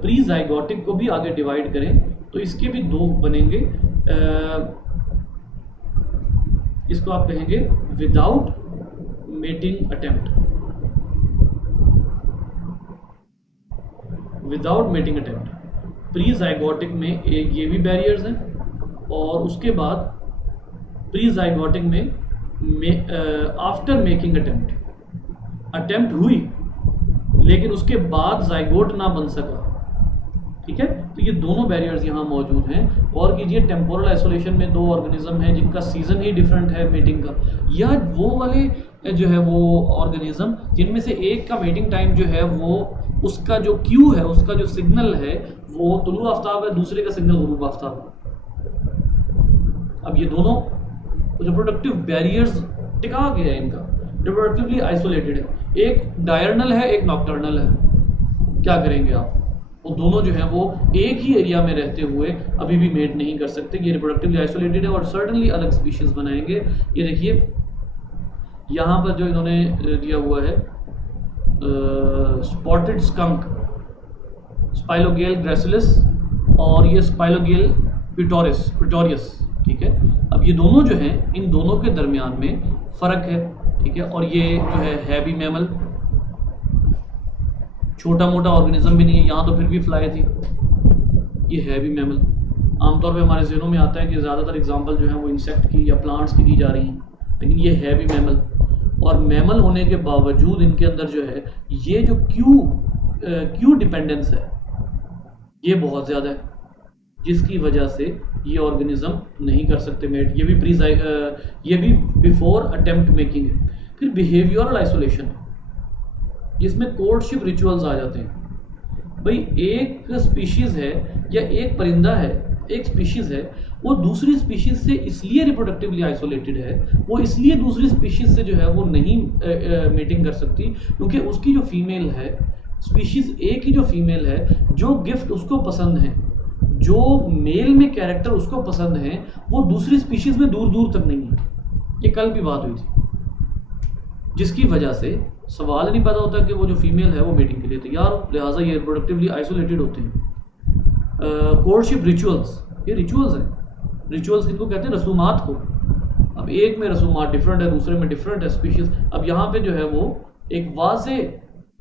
प्री जाइगोटिक को भी आगे डिवाइड करें तो इसके भी दो बनेंगे। इसको आप कहेंगे without mating attempt, without mating attempt. Pre zygotic में एक ये भी बैरियर्स हैं, और उसके बाद प्री जाइगोटिक में आफ्टर मेकिंग अटेम्प्ट हुई लेकिन उसके बाद जाइगोट ना बन सका। ठीक है, तो ये दोनों बैरियर्स यहाँ मौजूद हैं। और कीजिए, टेम्पोरल आइसोलेशन में दो ऑर्गेनिज्म हैं जिनका सीजन ही डिफरेंट है मेटिंग का, या वो वाले जो है वो ऑर्गेनिज्म जिनमें से एक का मेटिंग टाइम जो है वो उसका जो क्यू है, उसका जो सिग्नल है वो तुलू आफ्ताब है, दूसरे का सिग्नल गुरूब आफ्ताब है। अब ये दोनों रिप्रोडक्टिव बैरियर्स टिका गया है, इनका रिप्रोडक्टिवली आइसोलेटेड है। एक डायरनल है, एक नॉक्टर्नल है। क्या करेंगे आप? वो दोनों जो है वो एक ही एरिया में रहते हुए अभी भी मेट नहीं कर सकते। ये रिप्रोडक्टिवली आइसोलेटेड है और सर्टनली अलग स्पीशीज बनाएंगे। ये देखिए यहाँ पर जो इन्होंने दिया हुआ है स्पॉटेड स्कंक, स्पाइलोगेल ग्रेसिलिस, और ये स्पाइलोगेल पिटोरियस। ठीक है, अब ये दोनों जो हैं, इन दोनों के दरमियान में फ़र्क है। ठीक है, और ये जो है भी मैमल, छोटा मोटा ऑर्गेनिज्म भी नहीं है। यहाँ तो फिर भी फ्लाई थी, ये है भी मैमल। आमतौर पे हमारे ज़हनों में आता है कि ज़्यादातर एग्जांपल जो है वो इंसेक्ट की या प्लांट्स की दी जा रही हैं, लेकिन ये है भी मैमल। और मैमल होने के बावजूद इनके अंदर जो है ये जो क्यू डिपेंडेंस है ये बहुत ज़्यादा है, जिसकी वजह से ये ऑर्गेनिज्म नहीं कर सकते मेट। ये भी बिफोर अटेम्प्ट मेकिंग है। फिर बिहेवियरल आइसोलेशन है, जिसमें कोर्टशिप रिचुअल्स आ जाते हैं। भाई एक स्पीशीज़ है या एक परिंदा है, एक स्पीशीज़ है, वो दूसरी स्पीशीज़ से इसलिए रिप्रोडक्टिवली आइसोलेटेड है, वो इसलिए दूसरी स्पीशीज़ से जो है वो नहीं मेटिंग कर सकती, क्योंकि उसकी जो फीमेल है, स्पीशीज़ ए की जो फीमेल है, जो गिफ्ट उसको पसंद है, जो मेल में कैरेक्टर उसको पसंद है, वो दूसरी स्पीशीज़ में दूर दूर तक नहीं है। ये कल भी बात हुई थी। जिसकी वजह से सवाल नहीं पैदा होता कि वो जो फीमेल है वो मीटिंग के लिए तैयार हो, लिहाजा ये रिप्रोडक्टिवली आइसोलेटेड होते हैं। कोर्टशिप रिचुअल्स, ये रिचुअल्स हैं। रिचुअल्स किनको कहते हैं? रसूमात को। अब एक में रसूमात डिफरेंट है, दूसरे में डिफरेंट है स्पीशीज। अब यहाँ पे जो है वो एक वाज़े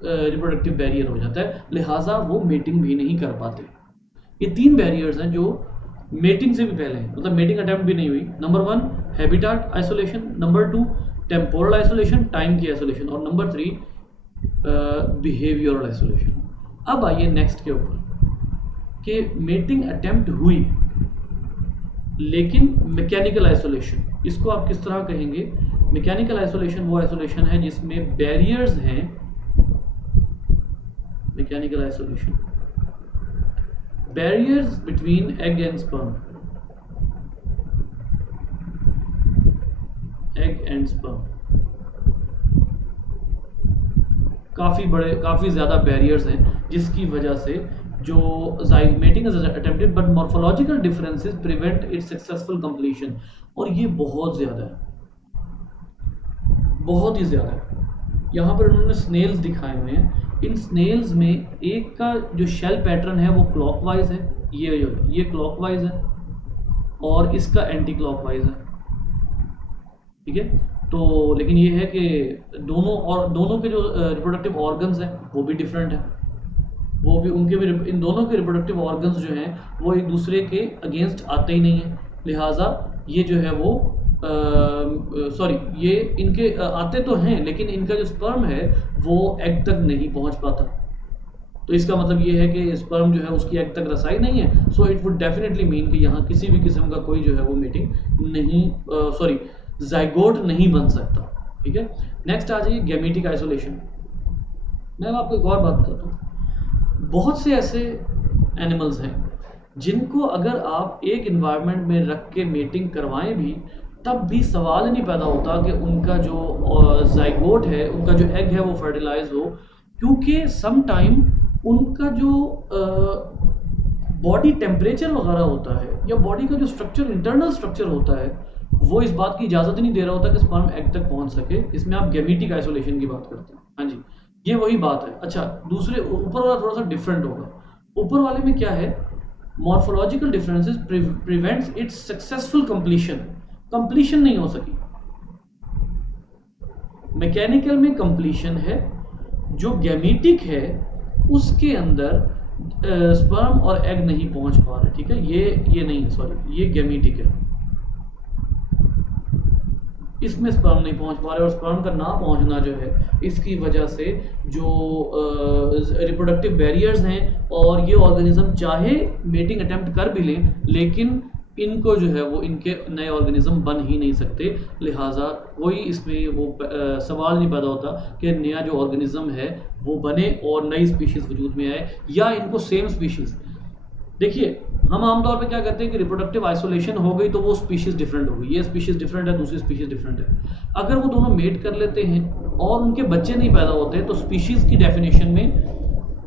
रिप्रोडक्टिव बैरियर हो जाता है, लिहाजा वो मेटिंग भी नहीं कर पाते। ये 3 बैरियर्स हैं जो मेटिंग से भी पहले हैं, मतलब मेटिंग अटेम्प्ट भी नहीं हुई। Number 1 habitat isolation, number 2 temporal isolation, time की आइसोलेशन, और नंबर 3 बिहेवियरल आइसोलेशन। अब आइए नेक्स्ट के ऊपर कि मेटिंग अटेम्प्ट हुई लेकिन मैकेनिकल आइसोलेशन, इसको आप किस तरह कहेंगे? मैकेनिकल आइसोलेशन वो आइसोलेशन है जिसमें बैरियर्स हैं। Mechanical isolation, barriers between egg and sperm, egg and sperm, काफ़ी ज़्यादा बैरियर्स हैं जिसकी वजह से जो mating is attempted but morphological differences prevent it's successful completion. और ये बहुत ज़्यादा है, बहुत ही ज़्यादा है। यहाँ पर उन्होंने स्नेल्स दिखाए हुए हैं। इन स्नेल्स में एक का जो शेल पैटर्न है वो क्लॉकवाइज है, ये क्लॉकवाइज है और इसका एंटी क्लॉकवाइज है, ठीक है। तो लेकिन ये है कि दोनों के जो रिप्रोडक्टिव ऑर्गन्स हैं वो भी डिफरेंट है, वो भी उनके भी इन दोनों के रिप्रोडक्टिव ऑर्गन्स जो हैं वो एक दूसरे के अगेंस्ट आते ही नहीं है, लिहाजा ये जो है वो ये इनके आते तो हैं लेकिन इनका जो स्पर्म है वो एग तक नहीं पहुंच पाता। तो इसका मतलब ये है कि स्पर्म जो है उसकी एग तक रसाई नहीं है। So it would definitely mean कि यहाँ किसी भी किस्म का कोई जो है वो मीटिंग नहीं जाइगोट नहीं बन सकता, ठीक है। नेक्स्ट आ जाइए गैमेटिक आइसोलेशन। मैं आपको एक और बात बताता हूँ, बहुत से ऐसे एनिमल्स हैं जिनको अगर आप एक इन्वायरमेंट में रख के मीटिंग करवाएं भी तब भी सवाल नहीं पैदा होता कि उनका जो जाइगोट है, उनका जो एग है वो फर्टिलाइज हो, क्योंकि सम टाइम उनका जो बॉडी टेम्परेचर वगैरह होता है या बॉडी का जो स्ट्रक्चर, इंटरनल स्ट्रक्चर होता है, वो इस बात की इजाज़त नहीं दे रहा होता कि स्पर्म एग तक पहुंच सके। इसमें आप गैमेटिक आइसोलेशन की बात करते हैं। हाँ जी, ये वही बात है। अच्छा, दूसरे ऊपर वाला थोड़ा सा डिफरेंट होगा। ऊपर वाले में क्या है? Morphological differences prevents it's successful completion नहीं हो सकी। मैकेनिकल में कंप्लीशन है, जो गैमेटिक है उसके अंदर स्पर्म और एग नहीं पहुंच पा रहे, ठीक है। ये नहीं, सॉरी, ये गैमेटिक है, इसमें स्पर्म नहीं पहुंच पा रहे और स्पर्म का ना पहुंचना जो है इसकी वजह से जो रिप्रोडक्टिव बैरियर्स हैं और ये ऑर्गेनिज्म चाहे मेटिंग अटेम्प्ट कर भी लें लेकिन इनको जो है वो इनके नए ऑर्गेनिज्म बन ही नहीं सकते, लिहाजा कोई इसमें वो सवाल नहीं पैदा होता कि नया जो ऑर्गेनिज्म है वो बने और नई स्पीशीज़ वजूद में आए या इनको सेम स्पीशीज़। देखिए, हम आमतौर पे क्या करते हैं कि रिप्रोडक्टिव आइसोलेशन हो गई तो वो स्पीशीज़ डिफरेंट हो गई, ये स्पीशीज़ डिफरेंट है, दूसरी स्पीशीज़ डिफरेंट है। अगर वो दोनों मेट कर लेते हैं और उनके बच्चे नहीं पैदा होते तो स्पीशीज़ की डेफिनेशन में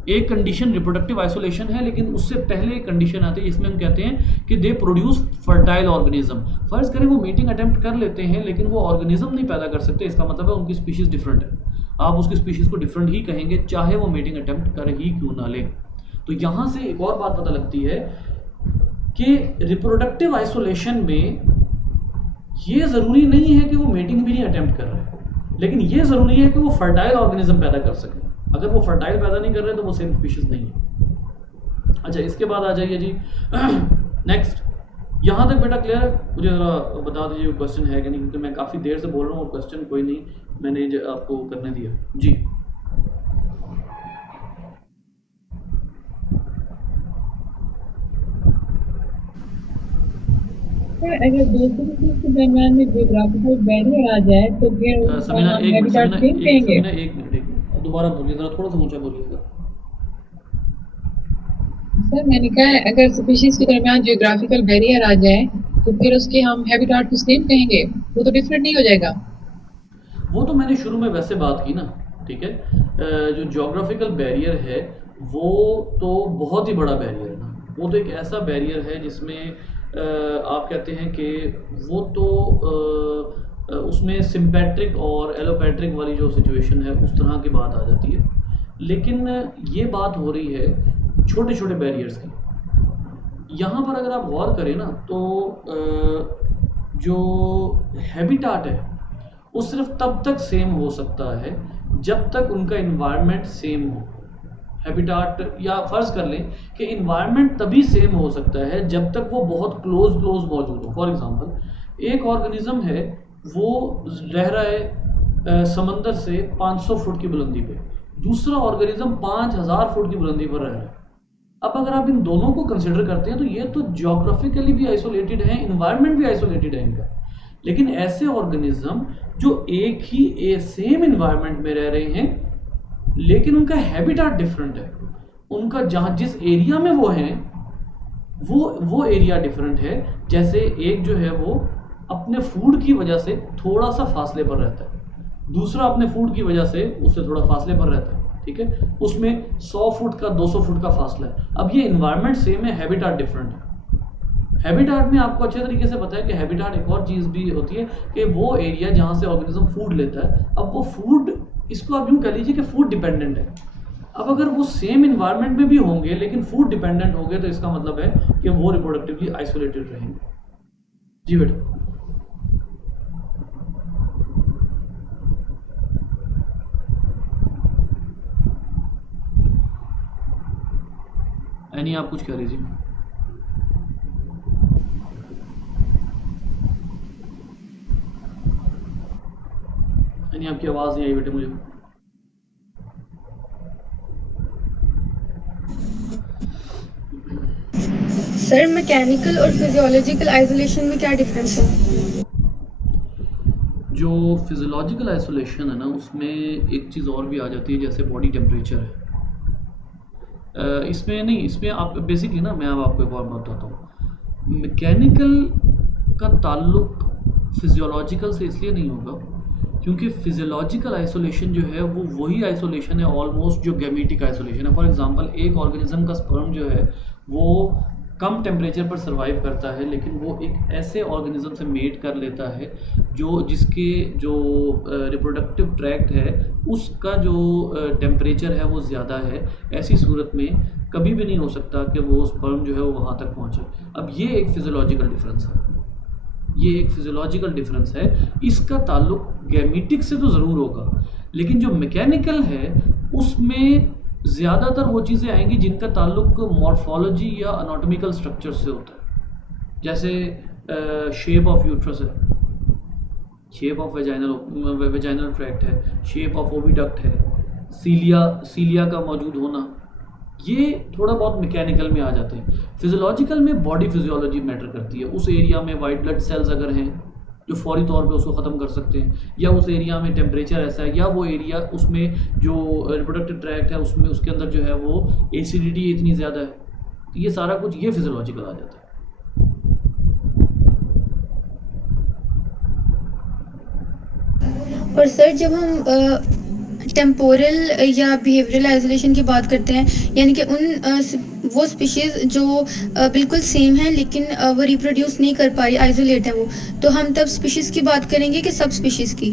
एक कंडीशन रिप्रोडक्टिव आइसोलेशन है, लेकिन उससे पहले एक कंडीशन आती है जिसमें हम कहते हैं कि दे प्रोड्यूस फर्टाइल ऑर्गेनिज्म। फर्ज करें वो मीटिंग अटेम्प्ट कर लेते हैं लेकिन वो ऑर्गेनिज्म नहीं पैदा कर सकते, इसका मतलब है उनकी स्पीशीज़ डिफरेंट है। आप उसकी स्पीशीज़ को डिफरेंट ही कहेंगे चाहे वो मीटिंग अटेम्प्ट कर ही क्यों ना ले। तो यहाँ से एक और बात पता लगती है कि रिप्रोडक्टिव आइसोलेशन में ये ज़रूरी नहीं है कि वो मेटिंग भी नहीं अटेम्प्ट कर रहे हैं, लेकिन ये ज़रूरी है कि वो फर्टाइल ऑर्गेनिज्म पैदा कर सकें। अगर वो फर्टाइल पैदा नहीं कर रहे तो वो सेम स्पीशीज़ नहीं है। अच्छा, इसके बाद आ जाइए जी नेक्स्ट। यहाँ तक बेटा क्लियर है? मुझे ज़रा बता दीजिए क्वेश्चन है कि नहीं, क्योंकि मैं काफ़ी देर से बोल रहा हूँ और क्वेश्चन कोई नहीं मैंने आपको करने दिया जी। अगर दो स्पीशीज के दरमियान में जियोग्राफिकल बैरियर आ जाए तो फिर समीना हम एक हैबिटेट मिनट, चेंज कहेंगे। एक मिनट दोबारा बोलिए, ज़रा थोड़ा सा ऊंचा बोलिएगा। सर मैंने कहा है अगर स्पीशीज के दरमियान जियोग्राफिकल बैरियर आ जाए तो फिर उसके हम हैबिटेट को सेम कहेंगे, वो तो डिफरेंट नहीं हो जाएगा? वो तो मैंने शुरू में वैसे बात की ना, ठीक है। जो ज्योग्राफिकल बैरियर है वो तो बहुत ही बड़ा बैरियर है ना, वो तो एक ऐसा बैरियर है जिसमें आप कहते हैं कि वो तो उसमें सिम्पैट्रिक और एलोपैट्रिक वाली जो सिचुएशन है उस तरह की बात आ जाती है। लेकिन ये बात हो रही है छोटे छोटे बैरियर्स की। यहाँ पर अगर आप गौर करें ना तो जो हैबिटाट है वो सिर्फ तब तक सेम हो सकता है जब तक उनका इन्वायरमेंट सेम हो। हैबिटाट या फर्ज कर लें कि इन्वायरमेंट तभी सेम हो सकता है जब तक वो बहुत क्लोज मौजूद हो। फॉर एग्जांपल एक ऑर्गेनिज्म है, वो रह रहा है समंदर से 500 फुट की बुलंदी पे, दूसरा ऑर्गेनिज्म 5000 फुट की बुलंदी पर रह रहा है। अब अगर आप इन दोनों को कंसिडर करते हैं तो ये तो ज्योग्राफिकली भी आइसोलेटेड है, इन्वायरमेंट भी आइसोलेटेड है इनका। लेकिन ऐसे ऑर्गेनिज्म जो एक ही सेम इन्वायरमेंट में रह रहे हैं लेकिन उनका हैबिटाट डिफरेंट है, उनका जहाँ जिस एरिया में वो हैं वो एरिया डिफरेंट है। जैसे एक जो है वो अपने फूड की वजह से थोड़ा सा फासले पर रहता है, दूसरा अपने फूड की वजह से उससे थोड़ा फासले पर रहता है, ठीक है, उसमें 100 फुट का 200 फुट का फासला है। अब ये इन्वायरमेंट सेम है, हैबिटाट डिफरेंट है। हैबिटाट में आपको अच्छे तरीके से पता है कि हैबिटाट एक और चीज़ भी होती है कि वो एरिया जहाँ से ऑर्गेनिज्म फूड लेता है, अब वो फूड, इसको आप यूँ कह लीजिए कि फूड डिपेंडेंट है। अब अगर वो सेम इन्वायरमेंट में भी होंगे लेकिन फूड डिपेंडेंट होंगे तो इसका मतलब है कि वो रिप्रोडक्टिवली आइसोलेटेड रहेंगे। जी बेटा। यानी आप कुछ कह रही थी? यानी आपकी आवाज़ नहीं आई बेटे मुझे। सर मैकेनिकल और फिजियोलॉजिकल आइसोलेशन में क्या डिफरेंस है? जो फिजियोलॉजिकल आइसोलेशन है ना, उसमें एक चीज़ और भी आ जाती है, जैसे बॉडी टेम्परेचर है। इसमें नहीं, इसमें आप बेसिकली ना, मैं अब आपको एक और बात बताता हूँ। मैकेनिकल का ताल्लुक फिजियोलॉजिकल से इसलिए नहीं होगा क्योंकि फिजियोलॉजिकल आइसोलेशन जो है वो वही आइसोलेशन है ऑलमोस्ट जो गैमेटिक आइसोलेशन है। फॉर एग्जांपल एक ऑर्गेनिज्म का स्पर्म जो है वो कम टेम्परेचर पर सर्वाइव करता है, लेकिन वो एक ऐसे ऑर्गेनिज्म से मेट कर लेता है जिसके जो रिप्रोडक्टिव ट्रैक्ट है उसका जो टेम्परेचर है वो ज़्यादा है। ऐसी सूरत में कभी भी नहीं हो सकता कि वो स्पर्म जो है वो वहाँ तक पहुँचे। अब ये एक फिजियोलॉजिकल डिफरेंस है, ये एक फिजियोलॉजिकल डिफरेंस है। इसका ताल्लुक गैमेटिक से तो ज़रूर होगा, लेकिन जो मैकेनिकल है उसमें ज़्यादातर वो चीज़ें आएंगी जिनका ताल्लुक मॉर्फोलॉजी या अनाटॉमिकल स्ट्रक्चर से होता है। जैसे शेप ऑफ यूट्रस है, शेप ऑफ वेजाइनल ट्रैक्ट है, शेप ऑफ ओविडक्ट है, सीलिया का मौजूद होना, ये थोड़ा बहुत मैकेनिकल में आ जाते हैं। फिजियोलॉजिकल में बॉडी फिजियोलॉजी मैटर करती है। उस एरिया में वाइट ब्लड सेल्स अगर हैं जो फौरी तौर पे उसको ख़त्म कर सकते हैं, या उस एरिया में टेम्परेचर ऐसा है, या वो एरिया उसमें जो रिप्रोडक्टिव ट्रैक्ट है उसमें उसके अंदर जो है वो एसिडिटी इतनी ज़्यादा है, तो ये सारा कुछ ये फिजियोलॉजिकल आ जाता है। और सर जब हम टेम्पोरल या बिहेवियरल आइसोलेशन की बात करते हैं, यानी कि वो स्पीशीज़ जो बिल्कुल सेम है लेकिन वो रिप्रोड्यूस नहीं कर पा रही, आइसोलेट है वो, तो हम तब स्पीशीज़ की बात करेंगे कि सब स्पीशीज़ की?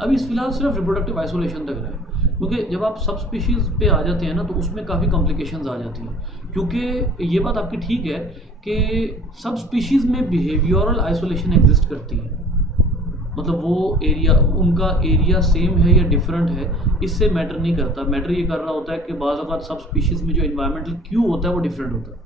अभी इस फिलहाल सिर्फ रिप्रोडक्टिव आइसोलेशन तक रहे, क्योंकि जब आप सब स्पीशीज़ पे आ जाते हैं ना तो उसमें काफ़ी कॉम्प्लिकेशंस आ जाती हैं। क्योंकि ये बात आपकी ठीक है कि सब स्पीशीज़ में बिहेवियरल आइसोलेशन एग्जिस्ट करती है, मतलब वो एरिया, उनका एरिया सेम है या डिफरेंट है इससे मैटर नहीं करता। मैटर ये कर रहा होता है कि बाज़ औक़ात सब स्पीशीज़ में जो इन्वायरमेंटल क्यू होता है वो डिफरेंट होता है।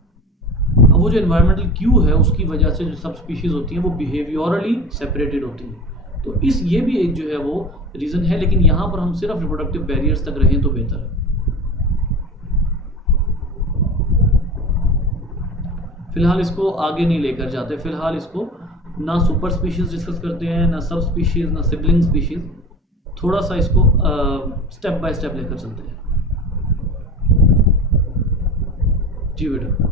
अब वो जो इन्वायरमेंटल क्यू है उसकी वजह से जो सब स्पीशीज़ होती हैं वो बिहेवियरली सेपरेटेड होती हैं। तो ये भी एक जो है वो रीज़न है, लेकिन यहाँ पर हम सिर्फ रिप्रोडक्टिव बैरियर्स तक रहें तो बेहतर है। फ़िलहाल इसको आगे नहीं लेकर जाते, फ़िलहाल इसको ना सुपर स्पीशीज़ डिस्कस करते हैं, ना सब स्पीशीज़, ना सिबलिंग स्पीशीज़, थोड़ा सा इसको स्टेप बाय स्टेप लेकर चलते हैं। जी बेटा।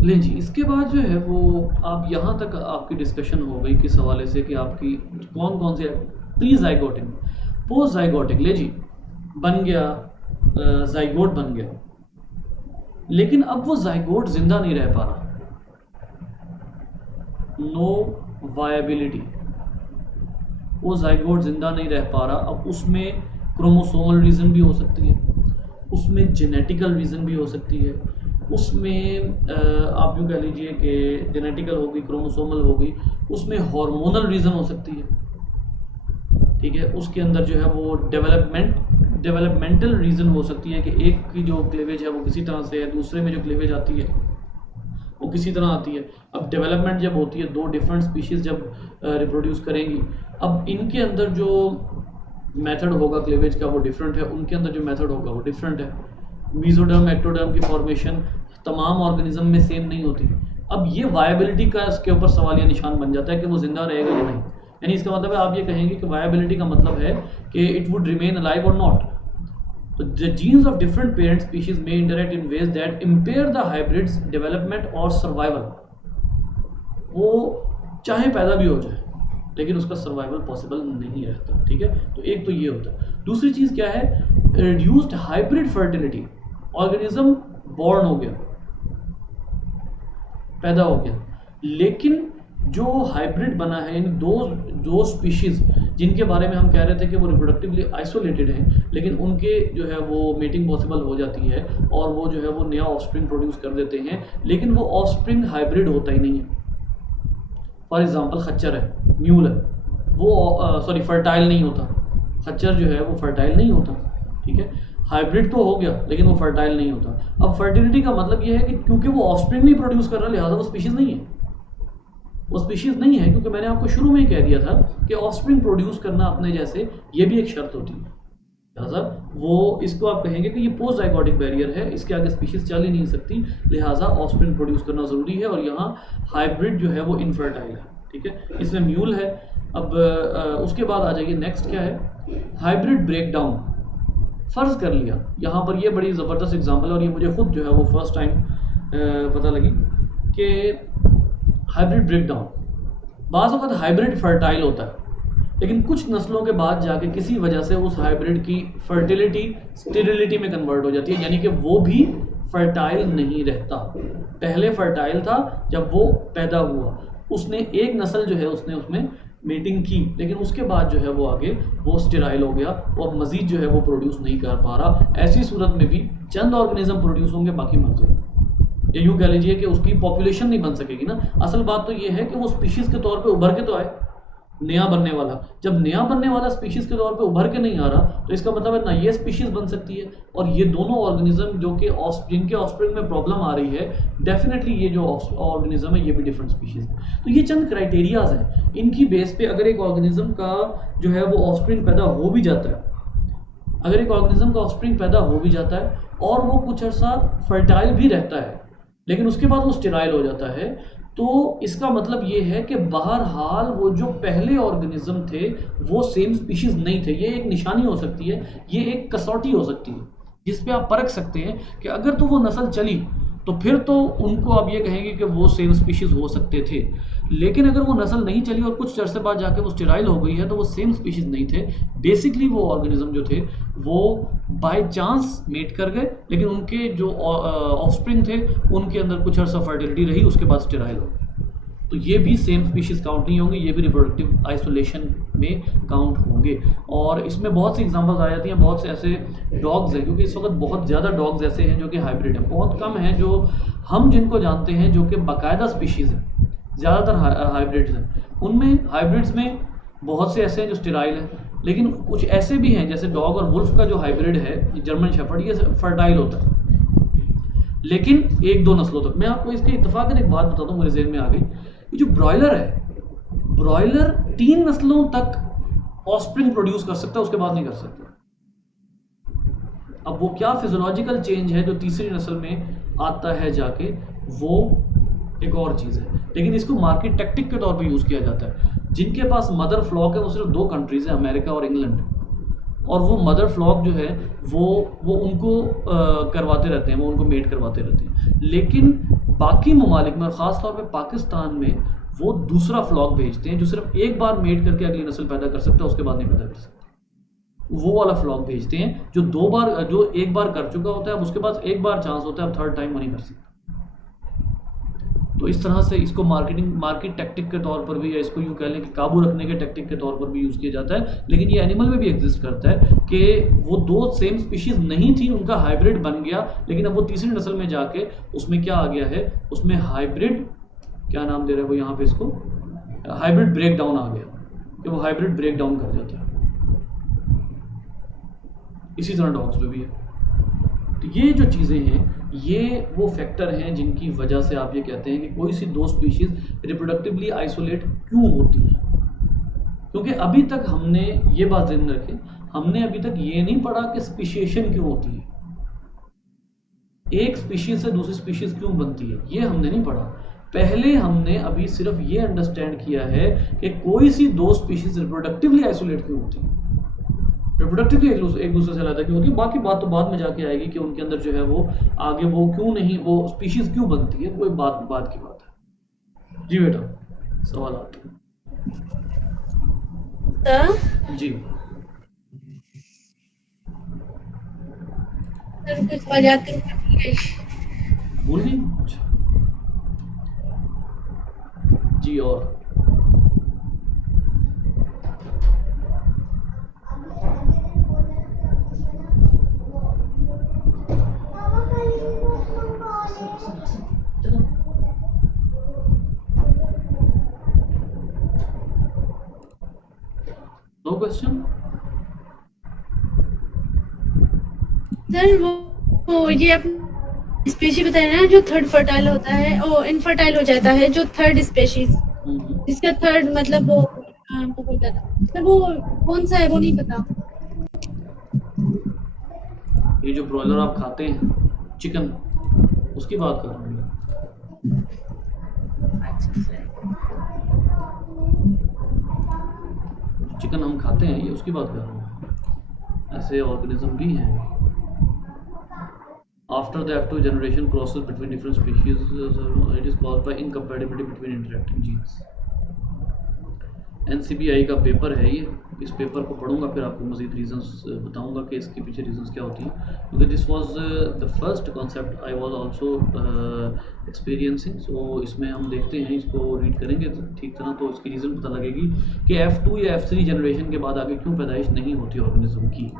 लें जी, इसके बाद जो है वो आप यहाँ तक आपकी डिस्कशन हो गई किस हवाले से कि आपकी कौन कौन से प्री जाइगोटिक, पोस्ट जाइगोटिक, ले जी बन गया, जाइगोट बन गया, लेकिन अब वो जाइगोट जिंदा नहीं रह पा रहा। नो वायबिलिटी, वो जाइगोट जिंदा नहीं रह पा रहा। अब उसमें क्रोमोसोमल रीज़न भी हो सकती है, उसमें जेनेटिकल रीज़न भी हो सकती है, उसमें आप यूँ कह लीजिए कि जेनेटिकल हो गई, क्रोमोसोमल हो गई, उसमें हार्मोनल रीज़न हो सकती है, ठीक है। उसके अंदर जो है वो डेवलपमेंटल रीज़न हो सकती है कि एक की जो क्लीवेज है वो किसी तरह से है, दूसरे में जो क्लीवेज आती है वो किसी तरह आती है। अब डेवलपमेंट जब होती है, दो डिफरेंट स्पीशीज़ जब रिप्रोड्यूस करेंगी, अब इनके अंदर जो मेथड होगा क्लीवेज का वो डिफरेंट है, उनके अंदर जो मेथड होगा वो डिफरेंट है। मीजोडर्म एक्टोडर्म की फॉर्मेशन तमाम ऑर्गेनिज्म में सेम नहीं होती। अब ये वायबिलिटी का इसके ऊपर सवालिया निशान बन जाता है कि वो जिंदा रहेगा या नहीं। यानी इसका मतलब है, आप ये कहेंगे कि वायबिलिटी का मतलब है कि इट वुड रिमेन अलाइव और नॉट। तो the genes of different parent species में interact in ways that impair the hybrids development और सर्वाइवल। वो चाहे पैदा भी हो जाए लेकिन उसका सर्वाइवल पॉसिबल नहीं रहता, ठीक है। तो एक तो ये होता है। दूसरी चीज़ क्या है, reduced hybrid fertility. Organism born हो गया, पैदा हो गया, लेकिन जो हाइब्रिड बना है, इन दो स्पीशीज़ जिनके बारे में हम कह रहे थे कि वो रिप्रोडक्टिवली आइसोलेटेड हैं, लेकिन उनके जो है वो मेटिंग पॉसिबल हो जाती है और वो जो है वो नया ऑफस्प्रिंग प्रोड्यूस कर देते हैं, लेकिन वो ऑफस्प्रिंग हाइब्रिड होता ही नहीं है। फॉर एग्जांपल खच्चर है, म्यूल है, वो फर्टाइल नहीं होता। खच्चर जो है वो फर्टाइल नहीं होता, ठीक है। हाइब्रिड तो हो गया लेकिन वो फर्टाइल नहीं होता। अब फर्टिलिटी का मतलब ये है कि क्योंकि वो ऑफस्प्रिंग नहीं प्रोड्यूस कर रहा, लिहाजा वो स्पीशीज नहीं है। वो स्पीशीज नहीं है क्योंकि मैंने आपको शुरू में ही कह दिया था कि ऑफस्प्रिंग प्रोड्यूस करना अपने जैसे ये भी एक शर्त होती है। लिहाजा वो इसको आप कहेंगे कि ये पोस्ट जाइगोटिक बैरियर है, इसके आगे स्पीशीज चल ही नहीं सकती, लिहाजा ऑफस्प्रिंग प्रोड्यूस करना ज़रूरी है। और यहाँ हाइब्रिड जो है वो इनफर्टाइल है, ठीक है। इसमें म्यूल है। अब उसके बाद आ जाइए, नेक्स्ट क्या है, हाइब्रिड ब्रेकडाउन। फ़र्ज़ कर लिया, यहाँ पर ये बड़ी ज़बरदस्त एग्जांपल है और ये मुझे खुद जो है वो फर्स्ट टाइम पता लगी कि हाइब्रिड ब्रेकडाउन, बाज़ वक़्त हाइब्रिड फर्टाइल होता है लेकिन कुछ नस्लों के बाद जाके किसी वजह से उस हाइब्रिड की फर्टिलिटी स्टेरिलिटी में कन्वर्ट हो जाती है, यानी कि वो भी फर्टाइल नहीं रहता। पहले फर्टाइल था, जब वो पैदा हुआ उसने एक नस्ल जो है उसने उसमें मेटिंग की, लेकिन उसके बाद जो है वो आगे वो स्टेराइल हो गया, वो अब मजीद जो है वो प्रोड्यूस नहीं कर पा रहा। ऐसी सूरत में भी चंद ऑर्गेनिज्म प्रोड्यूस होंगे, बाकी मर जाएंगे। या यूँ कह लीजिए कि उसकी पॉपुलेशन नहीं बन सकेगी ना। असल बात तो ये है कि वो स्पीशीज़ के तौर पे उभर के तो आए, नया बनने वाला। जब नया बनने वाला स्पीशीज़ के तौर पे उभर के नहीं आ रहा तो इसका मतलब है ना ये स्पीशीज़ बन सकती है और ये दोनों ऑर्गेनिज्म जो कि जिनके ऑफस्प्रिंग में प्रॉब्लम आ रही है, डेफिनेटली ये जो ऑर्गेनिज्म है ये भी डिफरेंट स्पीशीज़ है। तो ये चंद क्राइटेरियाज हैं, इनकी बेस पे अगर एक ऑर्गेनिज्म का जो है वो ऑफस्प्रिंग पैदा हो भी जाता है, अगर एक ऑर्गेनिज्म का ऑफस्प्रिंग पैदा हो भी जाता है और वो कुछ अर्सा फर्टाइल भी रहता है लेकिन उसके बाद वो स्टेराइल हो जाता है, तो इसका मतलब ये है कि बहरहाल वो जो पहले ऑर्गेनिज्म थे वो सेम स्पीशीज नहीं थे। ये एक निशानी हो सकती है, ये एक कसौटी हो सकती है जिस पे आप परख सकते हैं कि अगर तो वो नस्ल चली तो फिर तो उनको आप ये कहेंगे कि वो सेम स्पीशीज हो सकते थे, लेकिन अगर वो नस्ल नहीं चली और कुछ अरसे बाद जाके वो स्टेराइल हो गई है तो वो सेम स्पीशीज नहीं थे। बेसिकली वो ऑर्गेनिज्म जो थे वो बाय चांस मेट कर गए, लेकिन उनके जो ऑफस्प्रिंग थे उनके अंदर कुछ अर्सा फर्टिलिटी रही, उसके बाद स्टेराइल हो गए। तो ये भी सेम स्पीशीज़ काउंट नहीं होंगे, ये भी रिप्रोडक्टिव आइसोलेशन में काउंट होंगे। और इसमें बहुत सी एग्जांपल्स आ जाती हैं, बहुत से ऐसे डॉग्स हैं, क्योंकि इस वक्त बहुत ज़्यादा डॉग्स ऐसे हैं जो कि हाइब्रिड हैं, बहुत कम हैं जो हम जिनको जानते हैं जो कि बाकायदा स्पीशीज़ हैं, ज़्यादातर हाइब्रिड्स हैं। उनमें हाइब्रिड्स में बहुत से ऐसे हैं जो स्टेराइल हैं, लेकिन कुछ ऐसे भी हैं जैसे डॉग और वुल्फ का जो हाइब्रिड है जर्मन शेफर्ड, ये फर्टाइल होता है लेकिन एक दो नस्लों तक। मैं आपको इसके इत्तफाकन एक बात बताता हूँ, मेरे ज़हन में आ गई। ये जो ब्रॉयलर है, ब्रॉयलर 3 नस्लों तक ऑफस्प्रिंग प्रोड्यूस कर सकता है, उसके बाद नहीं कर सकता। अब वो क्या फिजियोलॉजिकल चेंज है जो तीसरी नस्ल में आता है जाके, वो एक और चीज़ है, लेकिन इसको मार्केट टैक्टिक के तौर पे यूज़ किया जाता है। जिनके पास मदर फ्लॉक है वो सिर्फ 2 कंट्रीज़ हैं, अमेरिका और इंग्लैंड, और वो मदर फ्लॉक जो है वो उनको करवाते रहते हैं, वो उनको मेट करवाते रहते हैं। लेकिन बाकी ममालिक में और ख़ास तौर पे पाकिस्तान में वो दूसरा फ्लॉक भेजते हैं जो सिर्फ एक बार मेट करके अगली नस्ल पैदा कर सकता है, उसके बाद नहीं पैदा कर सकता। वो वाला फ्लॉक भेजते हैं जो एक बार कर चुका होता है, अब उसके बाद एक बार चांस होता है, अब थर्ड टाइम वो नहीं कर सकता। तो इस तरह से इसको मार्केट टैक्टिक के तौर पर भी, या इसको यूँ कह लें कि काबू रखने के टैक्टिक के तौर पर भी यूज़ किया जाता है। लेकिन ये एनिमल में भी एग्जिस्ट करता है कि वो दो सेम स्पीशीज़ नहीं थी, उनका हाइब्रिड बन गया, लेकिन अब वो तीसरी नस्ल में जाके उसमें क्या आ गया है, उसमें हाइब्रिड, क्या नाम दे रहे हैं वो यहाँ पे इसको, हाइब्रिड ब्रेक डाउन आ गया, कि वो हाइब्रिड ब्रेक डाउन कर जाता है। इसी तरह डॉग्स में भी है। तो ये जो चीज़ें हैं, ये वो फैक्टर हैं जिनकी वजह से आप ये कहते हैं कि कोई सी दो स्पीशीज़ रिप्रोडक्टिवली आइसोलेट क्यों होती है। क्योंकि अभी तक हमने ये बात ध्यान रखें, हमने अभी तक ये नहीं पढ़ा कि स्पीशिएशन क्यों होती है, एक स्पीशीज से दूसरी स्पीशीज क्यों बनती है, ये हमने नहीं पढ़ा। पहले हमने अभी सिर्फ ये अंडरस्टैंड किया है कि कोई सी दो स्पीशीज रिप्रोडक्टिवली आइसोलेट क्यों होती है, रिप्रोडक्टिवली एक दूसरे से अलग क्यों होती है। बाकी बात तो बाद में जाके आएगी कि उनके अंदर जो है वो आगे वो क्यों नहीं, वो स्पीशीज क्यों बनती है, वो बात की बात है। जी बेटा, सवाल आता है जी। भूल गई जी। और नो क्वेश्चन सर। वो ये अपनी स्पीशीज बताया ना जो थर्ड फर्टाइल होता है, वो इनफर्टाइल हो जाता है, जो थर्ड स्पीशीज जिसका थर्ड मतलब वो बोलता था सर, वो कौन सा है वो नहीं पता। ये जो ब्रॉयलर आप खाते हैं चिकन, उसकी बात कर रहा हूँ। चिकन हम खाते हैं, ये उसकी बात कर रहा हूँ। ऐसे ऑर्गेनिज्म भी हैं। After the F2 generation crosses between different species, it is caused by incompatibility between interacting genes. NCBI का पेपर है ये, इस पेपर को पढ़ूंगा फिर आपको मज़ीद रीजंस बताऊंगा कि इसके पीछे रीजंस क्या होती हैं, क्योंकि this was the first concept I was also experiencing. So इसमें हम देखते हैं, इसको रीड करेंगे तो ठीक तरह तो इसकी रीज़न पता लगेगी कि F2 या F3 जनरेशन के बाद आगे क्यों पैदाइश नहीं होती ऑर्गेनिज्म की।